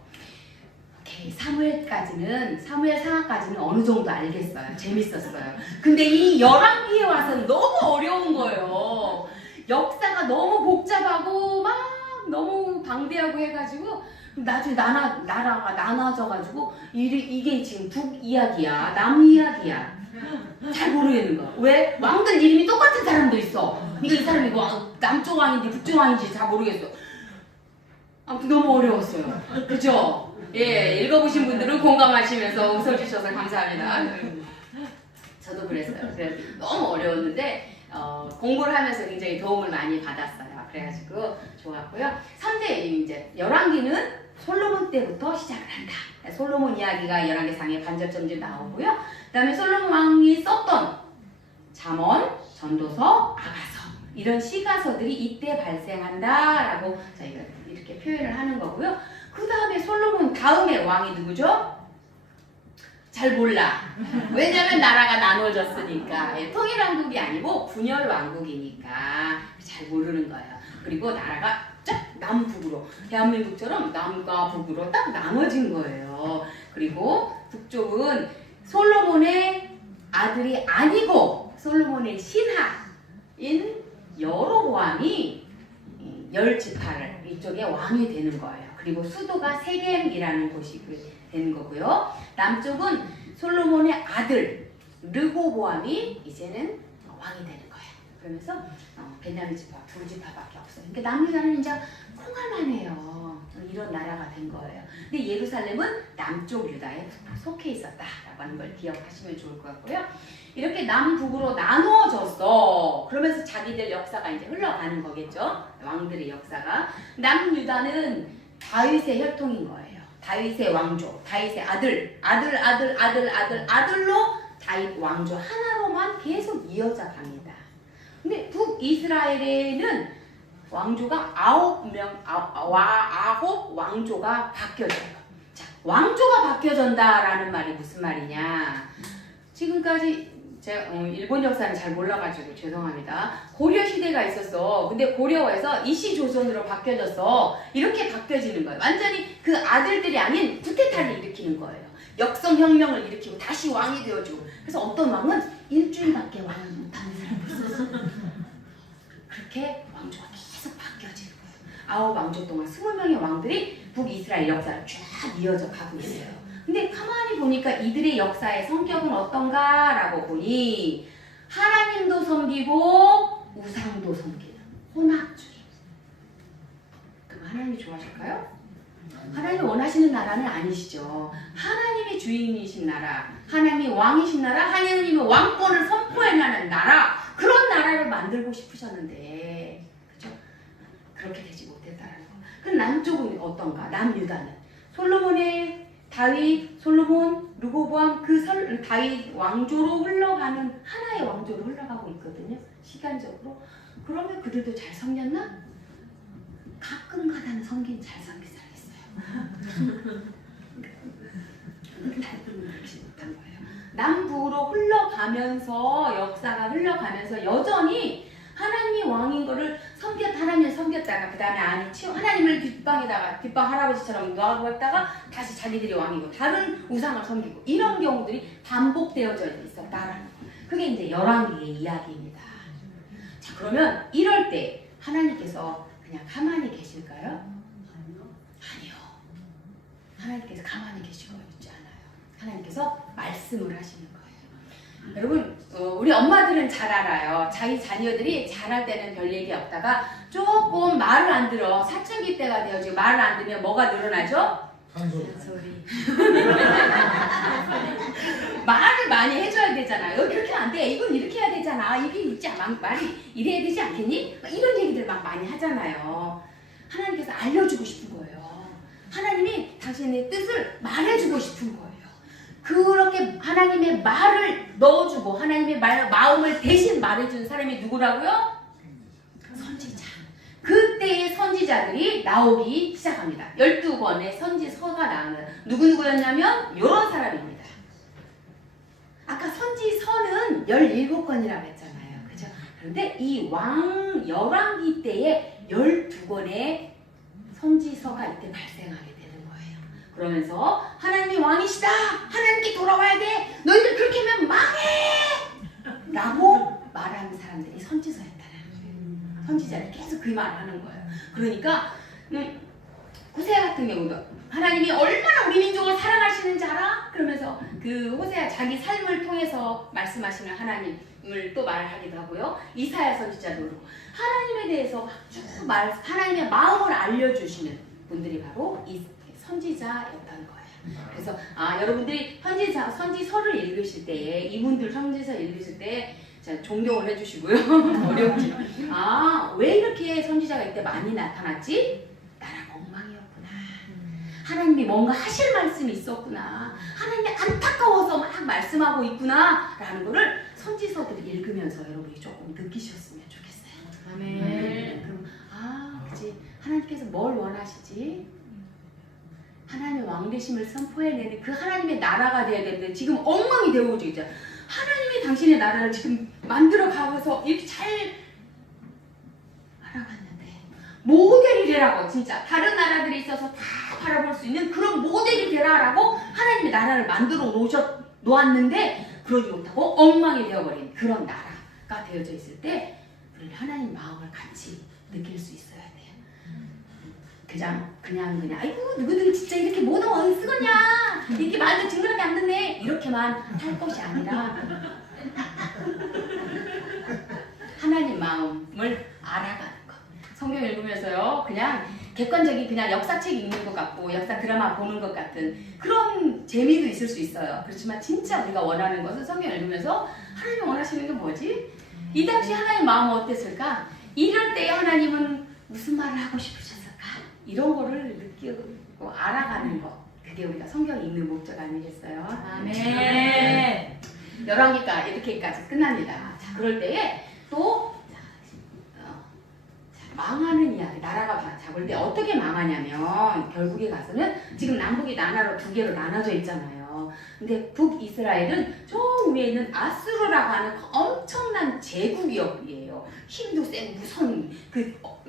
사무엘 상하까지는 어느 정도 알겠어요. 재밌었어요. 근데 이 열왕기에 와서는 너무 어려운 거예요. 역사가 너무 복잡하고 막 너무 방대하고 해가지고 나중에 나라가 나눠져가지고 이게 지금 북 이야기야, 남 이야기야. 잘 모르겠는 거야. 왜? 왕들 이름이 똑같은 사람도 있어. 그러니까 이 사람이 남쪽 왕인지 북쪽 왕인지 잘 모르겠어. 아무튼 너무 어려웠어요. 그죠? 예, 읽어보신 분들은 공감하시면서 웃어주셔서 감사합니다. 저도 그랬어요. 그래서 너무 어려웠는데 공부를 하면서 굉장히 도움을 많이 받았어요. 그래가지고 좋았고요. 3대 이제 열왕기는 솔로몬 때부터 시작을 한다. 솔로몬 이야기가 열왕기상에 반절정지 나오고요. 그 다음에 솔로몬 왕이 썼던 잠언, 전도서, 아가서 이런 시가서들이 이때 발생한다라고 저희가 이렇게 표현을 하는 거고요. 그 다음에 솔로몬 다음에 왕이 누구죠? 잘 몰라. 왜냐면 나라가 나눠졌으니까. 예, 통일왕국이 아니고 분열왕국이니까 잘 모르는 거예요. 그리고 나라가 쫙 남북으로 대한민국처럼 남과 북으로 딱 나눠진 거예요. 그리고 북쪽은 솔로몬의 아들이 아니고 솔로몬의 신하인 여로보암이 10지파를 이쪽에 왕이 되는 거예요. 그리고 수도가 세겜이라는 곳이 되는 거고요. 남쪽은 솔로몬의 아들 르호보암이 이제는 왕이 되는 거예요. 그러면서 베냐민 지파 두 지파밖에 없어요. 그러니까 남유다는 이제 콩알만해요. 이런 나라가 된 거예요. 근데 예루살렘은 남쪽 유다에 속해 있었다라고 하는 걸 기억하시면 좋을 것 같고요. 이렇게 남북으로 나누어졌어. 그러면서 자기들 역사가 이제 흘러가는 거겠죠. 왕들의 역사가. 남유다는 다윗의 혈통인 거예요. 다윗의 왕조, 다윗의 아들로 다윗 왕조 하나로만 계속 이어져 갑니다. 근데 북이스라엘에는 왕조가 9 왕조가 바뀌어져요. 자, 왕조가 바뀌어진다라는 말이 무슨 말이냐? 지금까지 제가 일본 역사는 잘 몰라가지고 죄송합니다. 고려 시대가 있었어. 근데 고려에서 이시조선으로 바뀌어졌어. 이렇게 바뀌어지는 거예요. 완전히 그 아들들이 아닌 쿠데타를 일으키는 거예요. 역성혁명을 일으키고 다시 왕이 되어주고. 그래서 어떤 왕은 일주일밖에 왕을 못하는 사람도 있었어. 그렇게 왕조가 계속 바뀌어지는 거예요. 9 왕조 동안 20명의 왕들이 북이스라엘 역사를 쫙 이어져 가고 있어요. 근데 가만히 보니까 이들의 역사의 성격은 어떤가라고 보니 하나님도 섬기고 우상도 섬기는 혼합주의. 그럼 하나님이 좋아하실까요? 하나님이 원하시는 나라는 아니시죠. 하나님이 주인이신 나라, 하나님이 왕이신 나라, 하나님이 왕권을 선포해나는 나라, 그런 나라를 만들고 싶으셨는데 그렇죠? 그렇게 되지 못했다라는 거. 그럼 남쪽은 어떤가? 남유다는 솔로몬의 다윗, 솔로몬, 르호보암 다윗 왕조로 흘러가는 하나의 왕조로 흘러가고 있거든요. 시간적으로. 그러면 그들도 잘 섬겼나? 가끔가다는 섬긴 잘 섬긴 사람이 있어요. 다윗은 그렇지 못한 거예요. 남부로 흘러가면서 역사가 흘러가면서 여전히 하나님이 왕인 거를 하나님을 섬겼다가 그 다음에 하나님을 뒷방 할아버지처럼 놔두었다가 다시 자기들이 왕이고 다른 우상을 섬기고 이런 경우들이 반복되어져 있었다라는 거. 그게 이제 열왕기의 이야기입니다. 자, 그러면 이럴 때 하나님께서 그냥 가만히 계실까요? 아니요. 하나님께서 가만히 계시고 있지 않아요. 하나님께서 말씀을 하시는 거예요. 여러분, 우리 엄마들은 잘 알아요. 자기 자녀들이 잘할 때는 별 얘기 없다가 조금 말을 안 들어. 사춘기 때가 되어지고 말을 안 들으면 뭐가 늘어나죠? 잔소리. 말을 많이 해줘야 되잖아요. 그렇게 안 돼. 이건 이렇게 해야 되잖아. 이게 있지 말이 이래야 되지 않겠니? 이런 얘기들 막 많이 하잖아요. 하나님께서 알려주고 싶은 거예요. 하나님이 당신의 뜻을 말해주고 싶은 거예요. 그렇게 하나님의 말을 넣어주고 하나님의 마음을 대신 말해준 사람이 누구라고요? 선지자. 그때의 선지자들이 나오기 시작합니다. 12권의 선지서가 나오는 누구였냐면 이런 사람입니다. 아까 선지서는 17권이라고 했잖아요. 그죠? 그런데 이 열왕기 때에 12권의 선지서가 이때 발생하게 되는 거예요. 그러면서 하나님이 왕이시다. 하나님께 돌아와야 돼. 너희들 그렇게 하면 망해. 라고 말하는 사람들이 선지서였다는 거예요. 선지자를 계속 그 말을 하는 거예요. 그러니까 호세아 같은 경우도 하나님이 얼마나 우리 민족을 사랑하시는지 알아? 그러면서 그 호세아 자기 삶을 통해서 말씀하시는 하나님을 또 말하기도 하고요. 이사야 선지자도 그렇고 하나님에 대해서 쭉 하나님의 마음을 알려주시는 분들이 바로 이 선지자였다는 거예요. 그래서 여러분들이 선지서를 읽으실 때에 이분들 선지서 읽으실 때 자, 존경을 해주시고요. 어렵지만 왜 이렇게 선지자가 이때 많이 나타났지? 나라가 엉망이었구나. 하나님이 뭔가 하실 말씀이 있었구나. 하나님이 안타까워서 막 말씀하고 있구나 라는 거를 선지서들을 읽으면서 여러분이 조금 느끼셨으면 좋겠어요. 아멘. 그럼 그치. 하나님께서 뭘 원하시지? 하나님의 왕되심을 선포해내는 그 하나님의 나라가 돼야 되는데 지금 엉망이 되어오고 있죠. 하나님이 당신의 나라를 지금 만들어 가서 이렇게 잘 알아갔는데 모델이 되라고 진짜 다른 나라들이 있어서 다 바라볼 수 있는 그런 모델이 되라라고 하나님의 나라를 만들어 놓았는데 그러지 못하고 엉망이 되어버린 그런 나라가 되어져 있을 때 우리는 하나님 마음을 같이 느낄 수 있어야 돼요. 그냥 아이고 누구들 진짜 이렇게 모든 어디 쓰겠냐 이렇게 말도 징그럽게 안 듣네 이렇게만 할 것이 아니라 하나님 마음을 알아가는 것. 성경 읽으면서요 그냥 객관적인 그냥 역사책 읽는 것 같고 역사 드라마 보는 것 같은 그런 재미도 있을 수 있어요. 그렇지만 진짜 우리가 원하는 것은 성경 읽으면서 하나님 원하시는 게 뭐지? 이 당시 하나님 마음은 어땠을까? 이럴 때 하나님은 무슨 말을 하고 싶으셨을까? 이런 거를 느끼고 알아가는 것. 그게 우리가 성경 읽는 목적 아니겠어요? 아멘. 열왕기가 이렇게까지 끝납니다. 자, 그럴 때에 또 망하는 이야기, 나라가 잡을 때 어떻게 망하냐면 결국에 가서는 지금 남북이 나라로 두 개로 나눠져 있잖아요. 근데 북이스라엘은 저 위에 있는 아수르라고 하는 엄청난 제국이었고요. 힘도 세고 무서운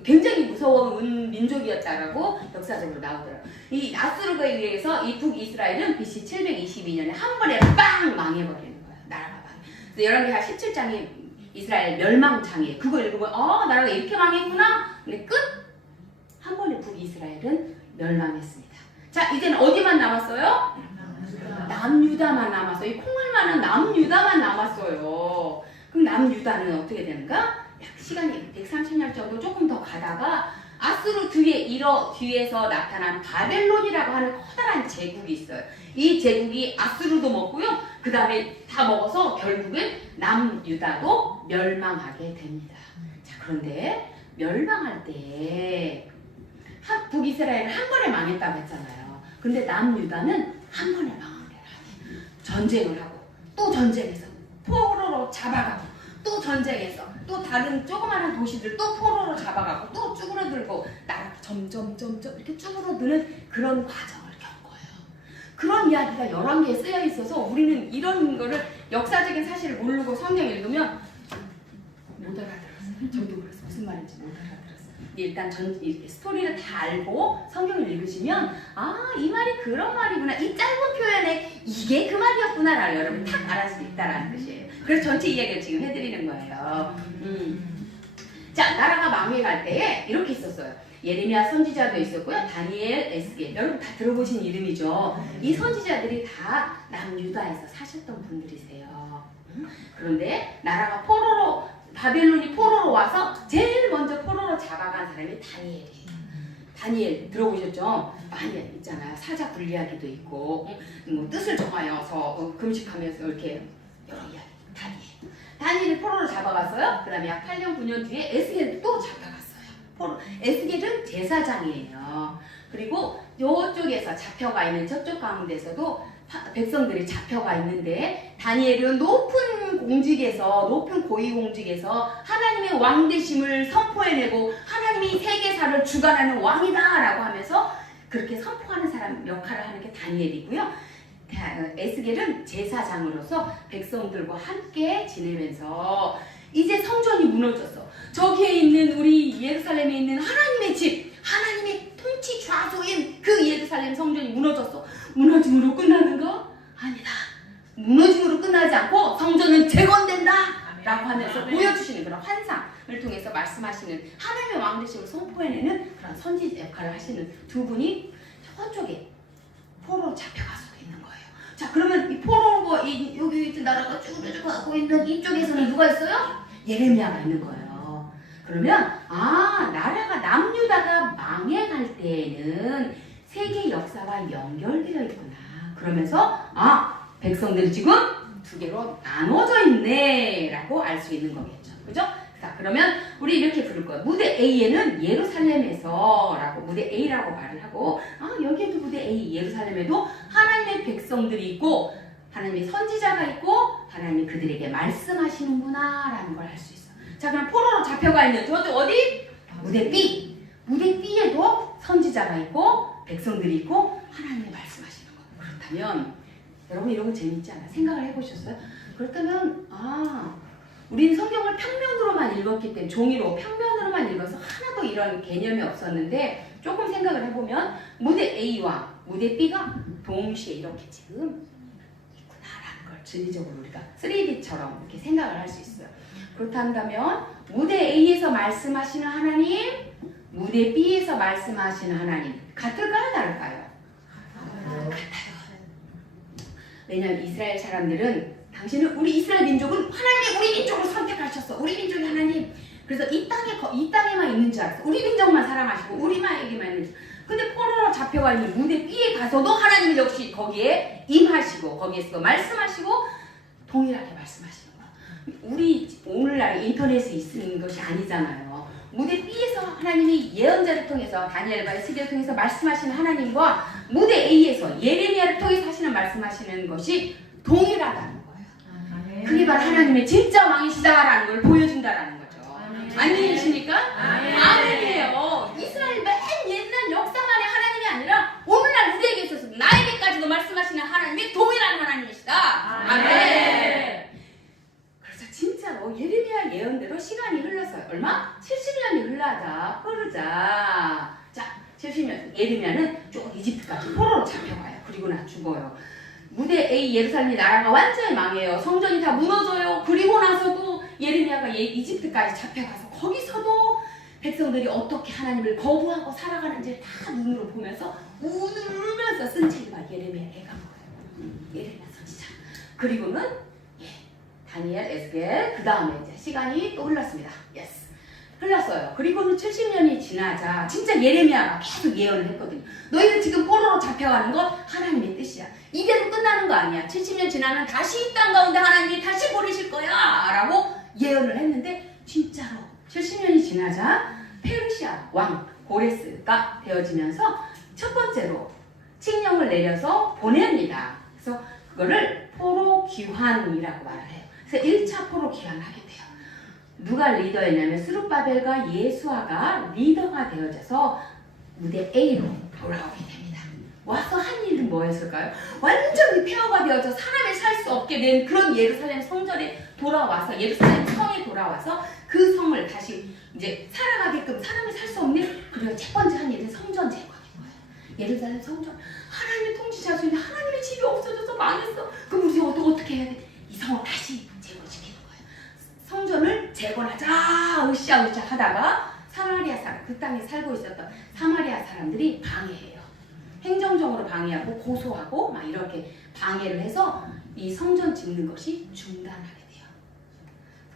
굉장히 무서운 민족이었다라고 역사적으로 나오더라고요. 이 아수르에 의해서 이 북이스라엘은 BC 722년에 한 번에 빵 망해버리는 거예요. 나라가 망해. 그래서 열왕기하 17장이 이스라엘 멸망장이에요. 그거 읽으면 나라가 이렇게 망했구나. 근데 끝! 한 번에 북이스라엘은 멸망했습니다. 자, 이제는 어디만 남았어요? 남유다만 남았어요. 이 콩을 많은 남유다만 남았어요. 그럼 남유다는 어떻게 되는가? 약 시간이 130년 정도 조금 더 가다가 아수르 뒤에서 나타난 바벨론이라고 하는 커다란 제국이 있어요. 이 제국이 아수르도 먹고요. 그 다음에 다 먹어서 결국엔 남유다도 멸망하게 됩니다. 자, 그런데 멸망할 때 북이스라엘은 한 번에 망했다고 했잖아요. 근데 남유다는 한 번에 망한 게 아니에요. 전쟁을 하고 또 전쟁에서 포로로 잡아가고 또 전쟁에서 또 다른 조그마한 도시들 또 포로로 잡아가고 또 쭈그러들고 나라가 점점 이렇게 쭈그러드는 그런 과정을 겪어요. 그런 이야기가 열왕기에 쓰여 있어서 우리는 이런 거를 역사적인 사실을 모르고 성경 읽으면 못 알아들었어요. 저도 그래서 무슨 말인지 못 알아들었어요. 일단 이렇게 스토리를 다 알고 성경을 읽으시면 이 말이 그런 말이구나. 이 짧은 표현에 이게 그 말이었구나라고 여러분 탁 알을 수 있다라는 뜻이에요. 그래서 전체 이야기를 지금 해드리는 거예요. 자, 나라가 망해갈 때에 이렇게 있었어요. 예레미야 선지자도 있었고요. 다니엘, 에스겔 여러분 다 들어보신 이름이죠. 이 선지자들이 다 남유다에서 사셨던 분들이세요. 그런데 나라가 바벨론이 포로로 와서 제일 먼저 포로로 잡아간 사람이 다니엘이에요. 다니엘 들어보셨죠? 많이 있잖아요. 사자 분리하기도 있고 뭐 뜻을 정하여서 금식하면서 이렇게 여러 이야기. 다니엘을 포로로 잡아갔어요. 그 다음에 약 8년 9년 뒤에 에스겔을 또 잡아갔어요. 에스겔은 제사장이에요. 그리고 이쪽에서 잡혀가 있는 저쪽 가운데서도 백성들이 잡혀가 있는데 다니엘은 높은 고위공직에서 하나님의 왕되심을 선포해내고 하나님이 세계사를 주관하는 왕이다라고 하면서 그렇게 선포하는 사람 역할을 하는 게 다니엘이고요. 에스겔은 제사장으로서 백성들과 함께 지내면서 이제 성전이 무너졌어. 저기에 있는 우리 예루살렘에 있는 하나님의 집, 하나님의 통치 좌소인 그 예루살렘 성전이 무너졌어. 무너짐으로 끝나는가? 아니다. 무너짐으로 끝나지 않고 성전은 재건된다 라고 하면서 보여주시는 그런 환상을 통해서 말씀하시는 하나님의 왕되심을 선포해내는 그런 선지 역할을 하시는 두 분이 저쪽에 포로로 잡혀가서 있는 거예요. 자, 그러면 이 포로고 여기 나라가 쭉 가고 있는 이쪽에서는 누가 있어요? 예레미야가 있는 거예요. 그러면 나라가 남유다가 망해갈 때에는 세계 역사와 연결되어 있구나. 그러면서 백성들이 지금 두 개로 나눠져 있네 라고 알 수 있는 거겠죠. 그죠? 자, 그러면 우리 이렇게 부를 거예요. 무대 A에는 예루살렘에서 라고 무대 A라고 말을 하고 여기에도 무대 A 예루살렘에도 하나님의 백성들이 있고 하나님의 선지자가 있고 하나님이 그들에게 말씀하시는구나 라는 걸 알 수 있어. 자, 그럼 포로로 잡혀가 있는 저쪽 어디? 무대 B. 무대 B에도 선지자가 있고 백성들이 있고 하나님이 말씀하시는 거. 그렇다면 여러분 이런 거 재밌지 않아요? 생각을 해보셨어요? 그렇다면 우리는 성경을 평면으로만 읽었기 때문에 종이로 평면으로만 읽어서 하나도 이런 개념이 없었는데 조금 생각을 해보면 무대 A와 무대 B가 동시에 이렇게 지금 있구나라는 걸 진리적으로 우리가 3D처럼 이렇게 생각을 할 수 있어요. 그렇다면 무대 A에서 말씀하시는 하나님, 무대 B에서 말씀하시는 하나님 같을까요? 다를까요? 같아요. 왜냐하면 이스라엘 사람들은 당신은 우리 이스라엘 민족은 하나님이 우리 민족을 선택하셨어. 우리 민족이 하나님. 그래서 이 땅에만 있는 줄 알았어. 우리 민족만 사랑하시고 우리만에게만 있는 줄. 근데 포로로 잡혀가 있는 무대 B에 가서도 하나님이 역시 거기에 임하시고 거기에서 말씀하시고 동일하게 말씀하시는 거야. 우리 오늘날 인터넷에 있는 것이 아니잖아요. 무대 B에서 하나님이 예언자를 통해서 다니엘과 에스겔을 통해서 말씀하시는 하나님과 무대 A에서 예레미야를 통해서 하시는 말씀하시는 것이 동일하다는 거예요. 그게 바로 하나님의 진짜 왕이시다라는 걸 보여준다라는 거죠. 아멘이십니까? 아멘이에요. 이스라엘 맨 옛날 역사만의 하나님이 아니라 오늘날 우리에게 있어서 나에게까지도 말씀하시는 하나님이 동일한 하나님이시다. 아멘. 그래서 진짜로 예레미야 예언대로 시간이 흘렀어요. 얼마? 70년이 흐르자. 자, 70년. 예레미야는 쭉 이집트까지 포로로 잡혀가요. 그리고 나 죽어요. 무대 A 예루살렘 나라가 완전히 망해요. 성전이 다 무너져요. 그리고 나서도 예레미야가 이집트까지 잡혀가서 거기서도 백성들이 어떻게 하나님을 거부하고 살아가는지 다 눈으로 보면서 울면서 쓴 책이 예레미야 애간 거예요. 예레미야 선지자. 그리고는 다니엘, 에스겔 그 다음에 이제 시간이 또 흘렀습니다. 흘렀어요. 그리고는 70년이 지나자 진짜 예레미야가 계속 예언을 했거든요. 너희는 지금 포로로 잡혀가는 것 하나님의 뜻이야. 이대로 끝나는 거 아니야. 70년 지나면 다시 이 땅 가운데 하나님이 다시 부르실 거야 라고 예언을 했는데 진짜로 70년이 지나자 페르시아 왕 고레스가 되어지면서 첫 번째로 칙령을 내려서 보냅니다. 그래서 그거를 포로 귀환이라고 말을 해요. 그래서 1차 포로 귀환을 하게 돼요. 누가 리더였냐면 스룹바벨과 예수아가 리더가 되어져서 무대 A로 돌아오게 됩니다. 와서 한 일은 뭐였을까요? 완전히 폐허가 되어져 사람이 살 수 없게 된 그런 예루살렘 성전에 돌아와서 예루살렘 성에 돌아와서 그 성을 다시 이제 살아가게끔 사람이 살 수 없는 그리고 첫 번째 한 일은 성전 재건인 거예요. 예루살렘 성전 하나님의 통치자수인데 하나님의 집이 없어져서 망했어. 그럼 우리 어떻게 해야 돼? 이 성을 다시 재건시키는 거예요. 성전을 재건하자 으쌰으쌰 하다가 사마리아 사람 그 땅에 살고 있었던 사마리아 사람들이 방해해요. 행정적으로 방해하고 고소하고 막 이렇게 방해를 해서 이 성전 짓는 것이 중단하게 돼요.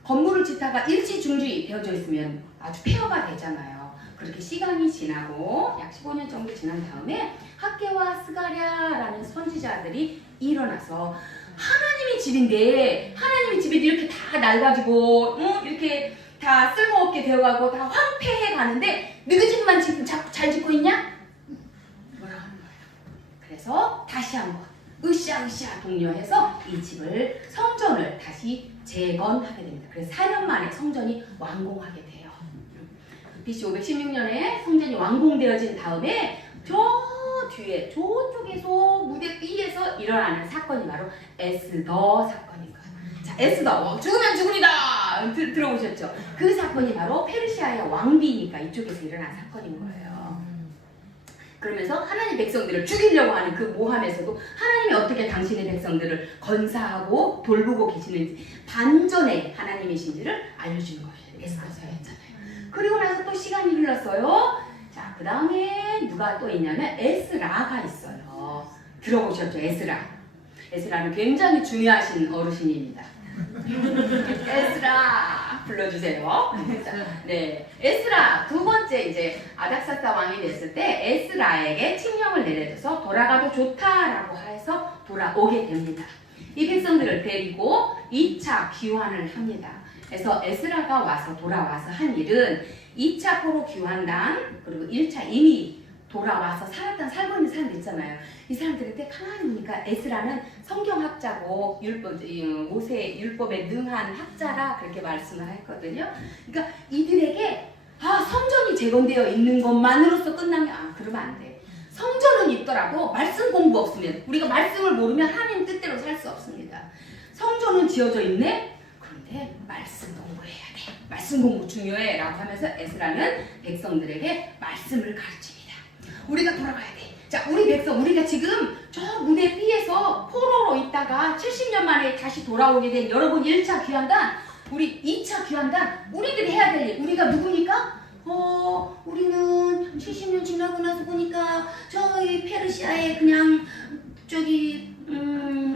건물을 짓다가 일시중지 되어져 있으면 아주 폐허가 되잖아요. 그렇게 시간이 지나고 약 15년 정도 지난 다음에 학개와 스가랴라는 선지자들이 일어나서 하나님의 집인데 하나님의 집이 이렇게 다 낡아지고 이렇게 다 쓸모없게 되어가고 다 황폐해 가는데 너희 집만 지금 자꾸 잘 짓고 있냐? 뭐라고 하는 거예요. 그래서 다시 한번 으쌰으쌰 독려해서 이 집을 성전을 다시 재건하게 됩니다. 그래서 4년 만에 성전이 완공하게 돼요. BC 516년에 성전이 완공되어진 다음에 저 뒤에 저쪽에서 무대 B에서 일어나는 사건이 바로 에스더 사건인 거예요. 자, 에스더 죽으면 죽으리다 들어보셨죠? 그 사건이 바로 페르시아의 왕비니까 이쪽에서 일어난 사건인 거예요. 그러면서 하나님 백성들을 죽이려고 하는 그 모함에서도 하나님이 어떻게 당신의 백성들을 건사하고 돌보고 계시는지 반전의 하나님이신지를 알려주는 것이 에스더서였잖아요. 그리고 나서 또 시간이 흘렀어요. 자, 그 다음에 누가 또 있냐면 에스라가 있어요. 들어보셨죠? 에스라는 굉장히 중요하신 어르신입니다. 에스라 불러주세요. 네, 에스라 두 번째 이제 아닥사스다 왕이 됐을 때 에스라에게 칙령을 내려줘서 돌아가도 좋다라고 해서 돌아오게 됩니다. 이 백성들을 데리고 2차 귀환을 합니다. 그래서 에스라가 와서 돌아와서 한 일은 2차 포로 귀환단 그리고 1차 이미 돌아와서 살고 있는 사람들 있잖아요. 이 사람들한테 가만히 보니까 에스라는 성경학자고 모세 율법에 능한 학자라 그렇게 말씀을 했거든요. 그러니까 이들에게 성전이 재건되어 있는 것만으로서 끝나면 그러면 안 돼. 성전은 있더라도 말씀 공부 없으면 우리가 말씀을 모르면 하나님 뜻대로 살 수 없습니다. 성전은 지어져 있네? 그런데 말씀 공부해야 돼. 말씀 공부 중요해 라고 하면서 에스라는 백성들에게 말씀을 가르칩니다. 우리가 돌아가야 돼. 자, 우리 백성, 우리가 지금 저 무대 B에서 포로로 있다가 70년 만에 다시 돌아오게 된 여러분 1차 귀환단, 우리 2차 귀환단, 우리들이 해야 될 일, 우리가 누구니까? 우리는 70년 지나고 나서 보니까 저희 페르시아에 그냥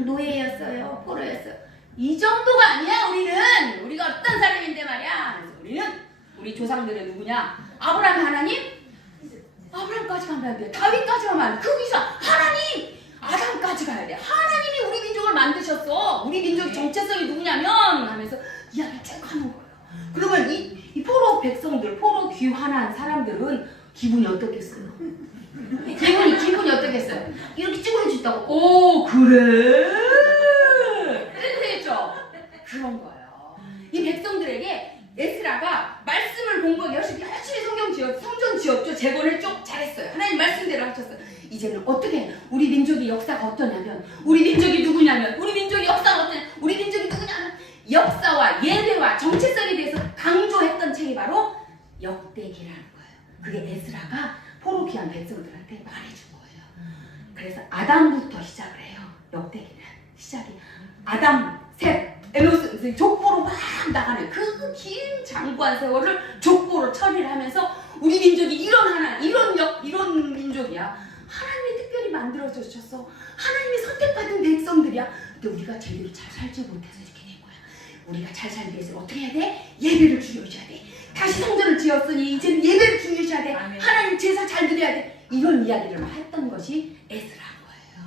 노예였어요. 포로였어요. 이 정도가 아니야, 우리는. 우리가 어떤 사람인데 말이야. 그래서 우리 조상들은 누구냐? 아브라함 하나님? 아브라함까지 가면 안 돼. 다윗까지 가면 안 돼. 그 위서 하나님! 아담까지 가야 돼. 하나님이 우리 민족을 만드셨어. 우리 민족의 정체성이 누구냐면 하면서 이야기 쭉 하는 거예요. 그러면 이 포로 백성들, 포로 귀환한 사람들은 기분이 어떻겠어요? 기분이 어떻겠어요? 이렇게 찌그러졌다고. 오, 그래? 이렇게 되겠죠? 그런 거예요. 이 백성들에게 에스라가 말씀을 공부하기 열심히 성전 지었죠. 재건했죠. 잘했어요. 하나님 말씀대로 하셨어요. 이제는 어떻게 우리 민족의 역사가 어떠냐면 우리 민족이 누구냐면 우리 민족의 역사가 어떠냐면 우리 민족이 누구냐면 역사와 예배와 정체성에 대해서 강조했던 책이 바로 역대기라는 거예요. 그게 에스라가 포로 귀한 백성들한테 말해준 거예요. 그래서 아담부터 시작을 해요. 역대기는 시작이 아담, 셋, 에노스 족보로 막 나가는 그 긴 장구한 세월을 족보로 처리를 하면서 우리 민족이 이런 민족이야. 하나님이 특별히 만들어서 주셨어. 하나님이 선택받은 백성들이야. 근데 우리가 제대로 잘 살지 못해서 이렇게 된 거야. 우리가 잘 살기 위해서 어떻게 해야 돼? 예배를 중요시해야 돼. 다시 성전을 지었으니 이제는 예배를 중요시해야 돼. 하나님 제사 잘 드려야 돼. 이런 이야기를 했던 것이 에스라인 거예요.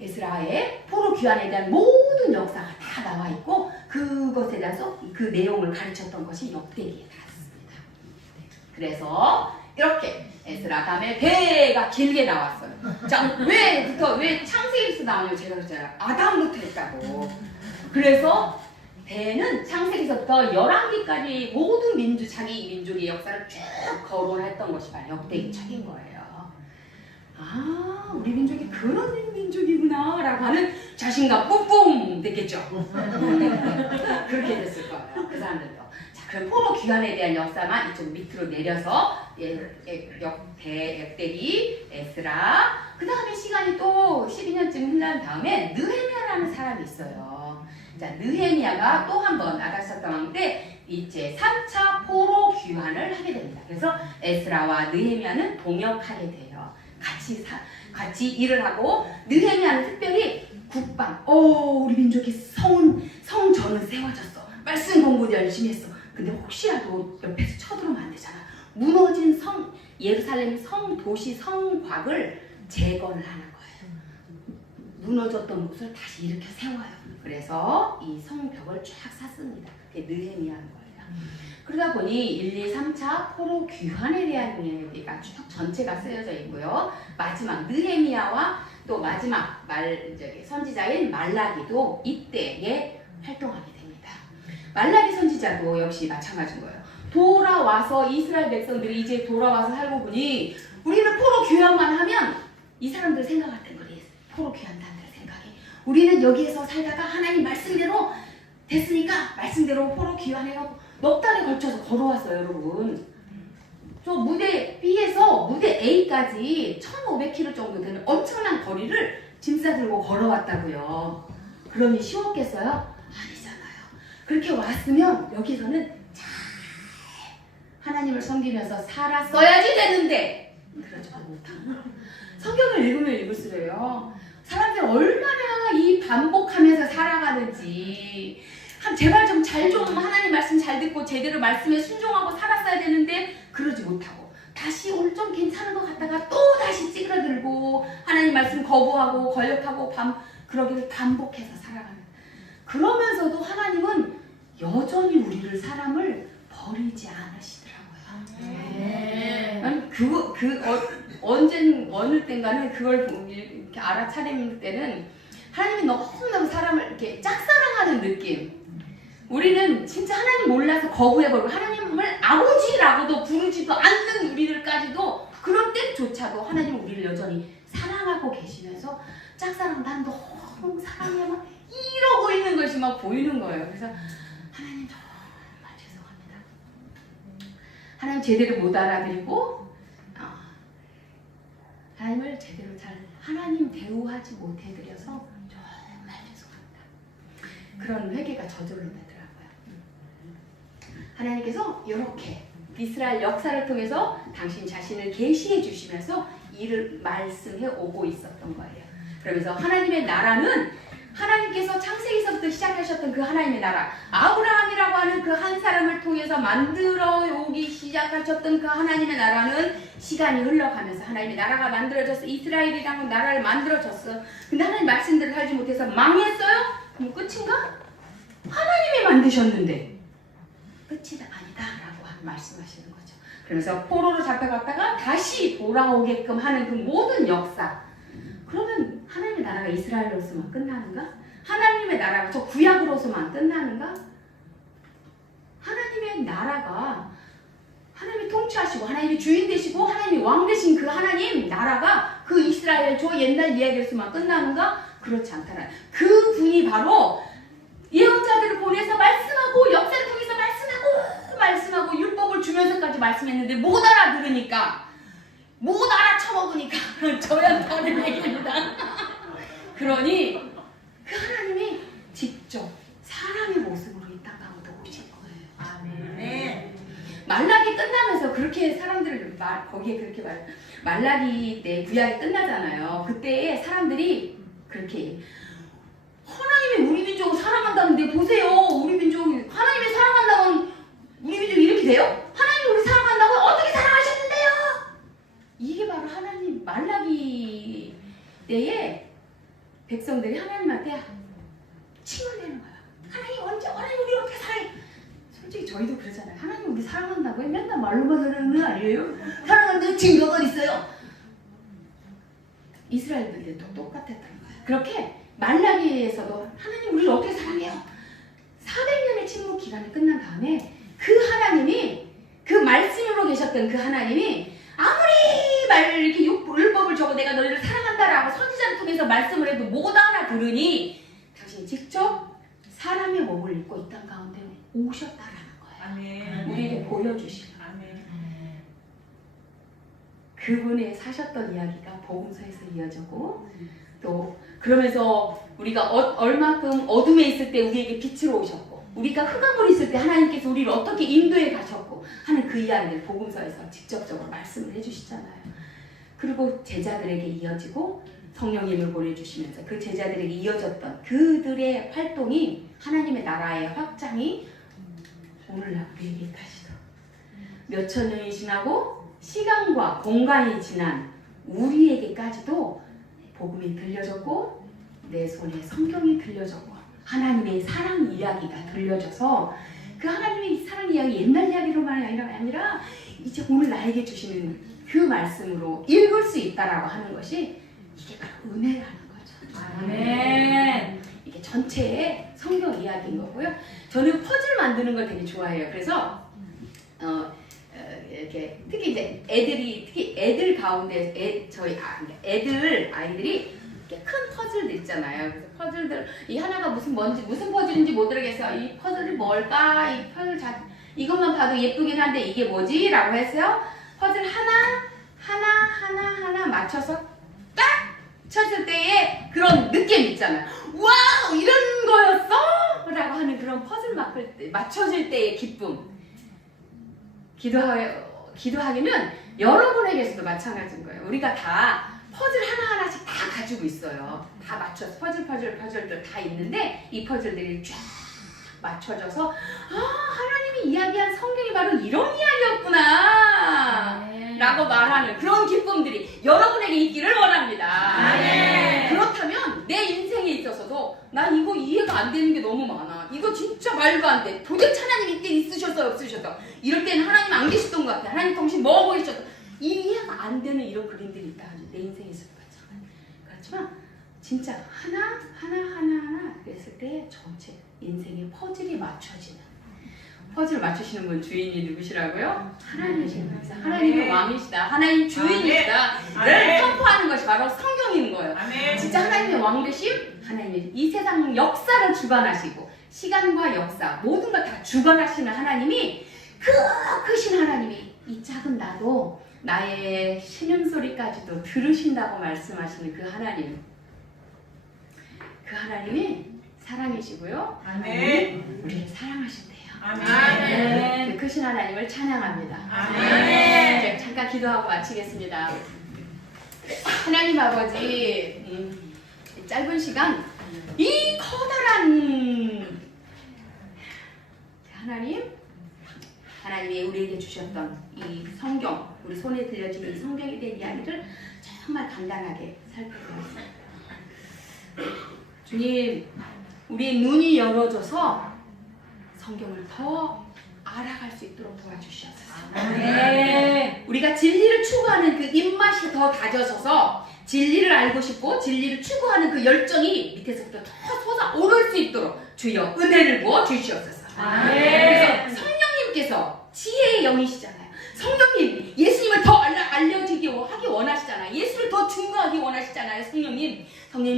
에스라의 포로 귀환에 대한 모든 역사가 다 나와 있고 그것에 대해서 그 내용을 가르쳤던 것이 역대기에 나왔습니다. 그래서 이렇게 에스라 다음에 배가 길게 나왔어요. 자, 왜 창세기에서 나오냐고 제가 그랬잖아요. 아담부터 했다고. 그래서 배는 창세기서부터 열왕기까지 모든 자기 민족의 역사를 쭉 거론했던 것이 바로 역대기 책인 거예요. 우리 민족이 그런 민족이구나 라고 하는 자신감 뿜뿜 됐겠죠. 그렇게 됐을 거예요. 그 사람들도. 자, 그럼 포로 귀환에 대한 역사만 이쪽 밑으로 내려서 역대기, 에스라 그 다음에 시간이 또 12년쯤 흘러난 다음에 느헤미야라는 사람이 있어요. 자, 느헤미야가 또 한 번 아닥사스다 왕 때 이제 3차 포로 귀환을 하게 됩니다. 그래서 에스라와 느헤미야는 동역하게 돼요. 같이 일을 하고 느헤미야는 특별히 국방, 우리 민족이 성전은 세워졌어. 말씀 공부도 열심히 했어. 근데 혹시라도 옆에서 쳐들어오면 안 되잖아. 무너진 예루살렘 도시 성곽을 재건을 하는 거예요. 무너졌던 곳을 다시 일으켜 세워요. 그래서 이 성벽을 쫙 샀습니다. 그게 느헤미야인 거예요. 그러다 보니 1, 2, 3차 포로 귀환에 대한 이야기가 쭉 전체가 쓰여져 있고요. 마지막 느헤미야와 또 마지막 선지자인 말라기도 이때에 활동하게 됩니다. 말라기 선지자도 역시 마찬가지인 거예요. 돌아와서 이스라엘 백성들이 이제 돌아와서 살고 보니 우리는 포로 귀환만 하면 이 사람들 생각했던 거예요. 포로 귀환단들 생각이 우리는 여기에서 살다가 하나님 말씀대로 됐으니까 말씀대로 포로 귀환해가지고 넉 달에 걸쳐서 걸어왔어요, 여러분. 저 무대 B에서 무대 A까지 1500km 정도 되는 엄청난 거리를 짐 싸들고 걸어왔다고요. 그러니 쉬웠겠어요? 아니잖아요. 그렇게 왔으면 여기서는 잘 하나님을 섬기면서 살았어야지 되는데 그러지 못하고 성경을 읽으면 읽을수록요. 사람들 얼마나 이 반복하면서 살아가는지 제발 좀 잘 좀 하나님 말씀 잘 듣고 제대로 말씀에 순종하고 살았어야 되는데 그러지 못하고 다시 오늘 좀 괜찮은 것 같다가 또 다시 찌그러들고 하나님 말씀 거부하고 거역하고 그러기를 반복해서 살아가는 그러면서도 하나님은 여전히 우리를 사람을 버리지 않으시더라고요. 어느 땐가는 그걸 이렇게 알아차릴 때는 하나님이 너무너무 사람을 이렇게 짝사랑하는 느낌. 우리는 진짜 하나님 몰라서 거부해버리고 하나님을 아버지라고도 부르지도 않는 우리들까지도 그런 때조차도 하나님 우리를 여전히 사랑하고 계시면서 짝사랑 난 너무 사랑해 막 이러고 있는 것이 막 보이는 거예요. 그래서 하나님 정말 죄송합니다. 하나님 제대로 못 알아들이고 하나님을 제대로 잘 하나님 대우하지 못해드려서 정말 죄송합니다. 그런 회개가 저절로 나더라고요. 하나님께서 이렇게 이스라엘 역사를 통해서 당신 자신을 계시해 주시면서 이를 말씀해 오고 있었던 거예요. 그러면서 하나님의 나라는 하나님께서 창세기서부터 시작하셨던 그 하나님의 나라, 아브라함이라고 하는 그 한 사람을 통해서 만들어 오기 시작하셨던 그 하나님의 나라는 시간이 흘러가면서 하나님의 나라가 만들어져서 이스라엘이라는 나라를 만들어졌어. 근데 하나님 말씀대로 살지 못해서 망했어요? 그럼 끝인가? 하나님이 만드셨는데 끝이 아니다라고 말씀하시는 거죠. 그러면서 포로로 잡혀갔다가 다시 돌아오게끔 하는 그 모든 역사. 그러면 하나님의 나라가 이스라엘로서만 끝나는가? 하나님의 나라가 저 구약으로서만 끝나는가? 하나님의 나라가 하나님이 통치하시고 하나님이 주인 되시고 하나님이 왕 되신 그 하나님 나라가 그 이스라엘 저 옛날 이야기로서만 끝나는가? 그렇지 않다는 그 분이 바로 예언자들을 보내서 말씀하고 역사를 통해서 말씀하고 율법을 주면서까지 말씀했는데 못 알아들으니까 못 알아쳐먹으니까 저한테 하는 얘기입니다. 그러니 그 하나님이 직접 사람의 모습으로 이 땅 가운데 오신 거예요. 아멘. 말라기 끝나면서 그렇게 사람들을 거기에 그렇게 말라기 때 구약이 끝나잖아요. 그때 사람들이 그렇게 하나님이 우리 민족을 사랑한다는데 보세요. 우리 민족이 하나님이 사랑한다면 우리 민족이 이렇게 돼요? 하나님이 우리 사랑한다고 어떻게 사랑하셨는데요? 이게 바로 하나님 말라기 때에 백성들이 하나님한테 칭얼대는 거야. 하나님 우리 어떻게 사랑해? 솔직히 저희도 그러잖아요. 하나님 우리 사랑한다고요? 맨날 말로만 하는 거 아니에요? 사랑한다는 증거가 있어요. 이스라엘들도 똑같았던 거예요. 그렇게 말라기에서도 하나님 우리를 어떻게 사랑해요? 400년의 침묵 기간이 끝난 다음에 그 하나님이 그 말씀으로 계셨던 그 하나님이 아무리 이렇게 율법을 적어 내가 너희를 사랑한다라고 선지자를 통해서 말씀을 해도 못 알아들으니 당신이 직접 사람의 몸을 입고 이 땅 가운데 오셨다라는 거예요. 아멘. 우리에게 보여주시는 아멘. 그분의 사셨던 이야기가 복음서에서 이어지고 또 그러면서 우리가 얼마큼 어둠에 있을 때 우리에게 빛으로 오셨고 우리가 흑암물에 있을 때 하나님께서 우리를 어떻게 인도해 가셨고 하는 그 이야기를 복음서에서 직접적으로 말씀을 해주시잖아요. 그리고 제자들에게 이어지고 성령님을 보내주시면서 그 제자들에게 이어졌던 그들의 활동이 하나님의 나라의 확장이 오늘날 우리에게까지도 몇천 년이 지나고 시간과 공간이 지난 우리에게까지도 복음이 들려졌고 내 손에 성경이 들려졌고 하나님의 사랑 이야기가 들려져서 그 하나님의 사랑 이야기 옛날 이야기로만 아니라 이제 오늘 나에게 주시는 그 말씀으로 읽을 수 있다라고 하는 것이 이게 바로 은혜라는 거죠. 아멘. 이게 전체의 성경 이야기인 거고요. 저는 퍼즐 만드는 걸 되게 좋아해요. 그래서 이렇게 특히 이제 특히 애들 가운데 아이들이 이렇게 큰 퍼즐들 있잖아요. 그래서 퍼즐들 이 하나가 무슨 퍼즐인지 못 알겠어요. 이 퍼즐이 뭘까? 이 퍼즐 이것만 봐도 예쁘긴 한데 이게 뭐지? 라고 했어요. 퍼즐 하나 맞춰서 딱 쳤을 때의 그런 느낌 있잖아요. 와우! 이런 거였어? 라고 하는 그런 퍼즐 맞춰질 때의 기쁨. 기도하기는 여러분에게서도 마찬가지인 거예요. 우리가 다 퍼즐 하나하나씩 다 가지고 있어요. 다 맞춰서 퍼즐들 다 있는데 이 퍼즐들이 쫙 맞춰져서 하나님이 이야기한 성경이 바로 이런 이야기였구나 라고 말하는 그런 기쁨들이 여러분에게 있기를 원합니다. 그렇다면 내 인생에 있어서도 난 이거 이해가 안 되는 게 너무 많아. 이거 진짜 말도 안 돼. 도대체 하나님 이때 있으셨어요? 없으셨어요? 이럴 때는 하나님 안 계셨던 것 같아. 하나님 당신 뭐 하고 계셨어? 이해가 안 되는 이런 그림들이 있다. 내 인생에서도 그렇지만 진짜 하나 그랬을 때 전체 인생의 퍼즐이 맞춰지는 퍼즐 맞추시는 분 주인이 누구시라고요? 하나님이십니다. 하나님의 왕이시다. 하나님 주인이시다.를 선포하는 것이 바로 성경인 거예요. 진짜 하나님의 왕 되심, 하나님의 이 세상 역사를 주관하시고 시간과 역사 모든 걸 다 주관하시는 하나님이 그 크신 하나님이 이 작은 나도 나의 신음소리까지도 들으신다고 말씀하시는 그 하나님. 그 하나님이 사랑이시고요. 우리를 사랑하신대요. 그 크신 하나님을 찬양합니다. 이제 잠깐 기도하고 마치겠습니다. 하나님 아버지, 짧은 시간 이 커다란 하나님이 우리에게 주셨던 이 성경, 우리 손에 들려진 이 성경에 대한 이야기를 정말 간단하게 살펴보았습니다. 주님, 우리의 눈이 열어져서 성경을 더 알아갈 수 있도록 도와주시옵소서. 우리가 진리를 추구하는 그 입맛이 더 다져져서 진리를 알고 싶고 진리를 추구하는 그 열정이 밑에서부터 더 솟아오를 수 있도록 주여 은혜를 부어 주시옵소서. 그래서 성령님께서 지혜의 영이시잖아요. 성령님, 예수님을 더 알려지게 하기 원하시잖아요. 예수를 더 증거하기 원하시잖아요. 성령님,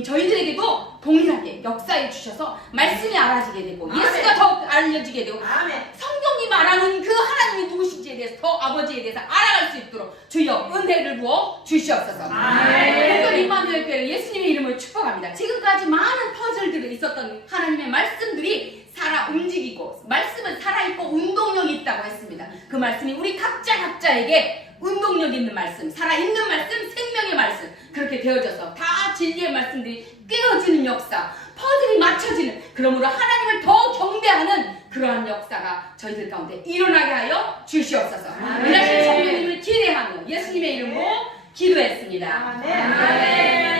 저희들에게도 동일하게 역사해 주셔서 말씀이 알아지게 되고 예수가 더 알려지게 되고 성경이 말하는 그 하나님이 누구신지에 대해서 더 아버지에 대해서 알아갈 수 있도록 주여 은혜를 부어 주시옵소서. 특별히 임마누엘 교회 예수님의 이름을 축복합니다. 지금까지 많은 퍼즐들이 있었던 하나님의 말씀들이 움직이고 말씀은 살아있고 운동력이 있다고 했습니다. 그 말씀이 우리 각자에게 운동력 있는 말씀, 살아있는 말씀, 생명의 말씀 그렇게 되어져서 다 진리의 말씀들이 깨어지는 역사, 퍼즐이 맞춰지는, 그러므로 하나님을 더 경배하는 그러한 역사가 저희들 가운데 일어나게 하여 주시옵소서. 일하신 성령님을 기대하며 예수님의 이름으로 기도했습니다. 아멘.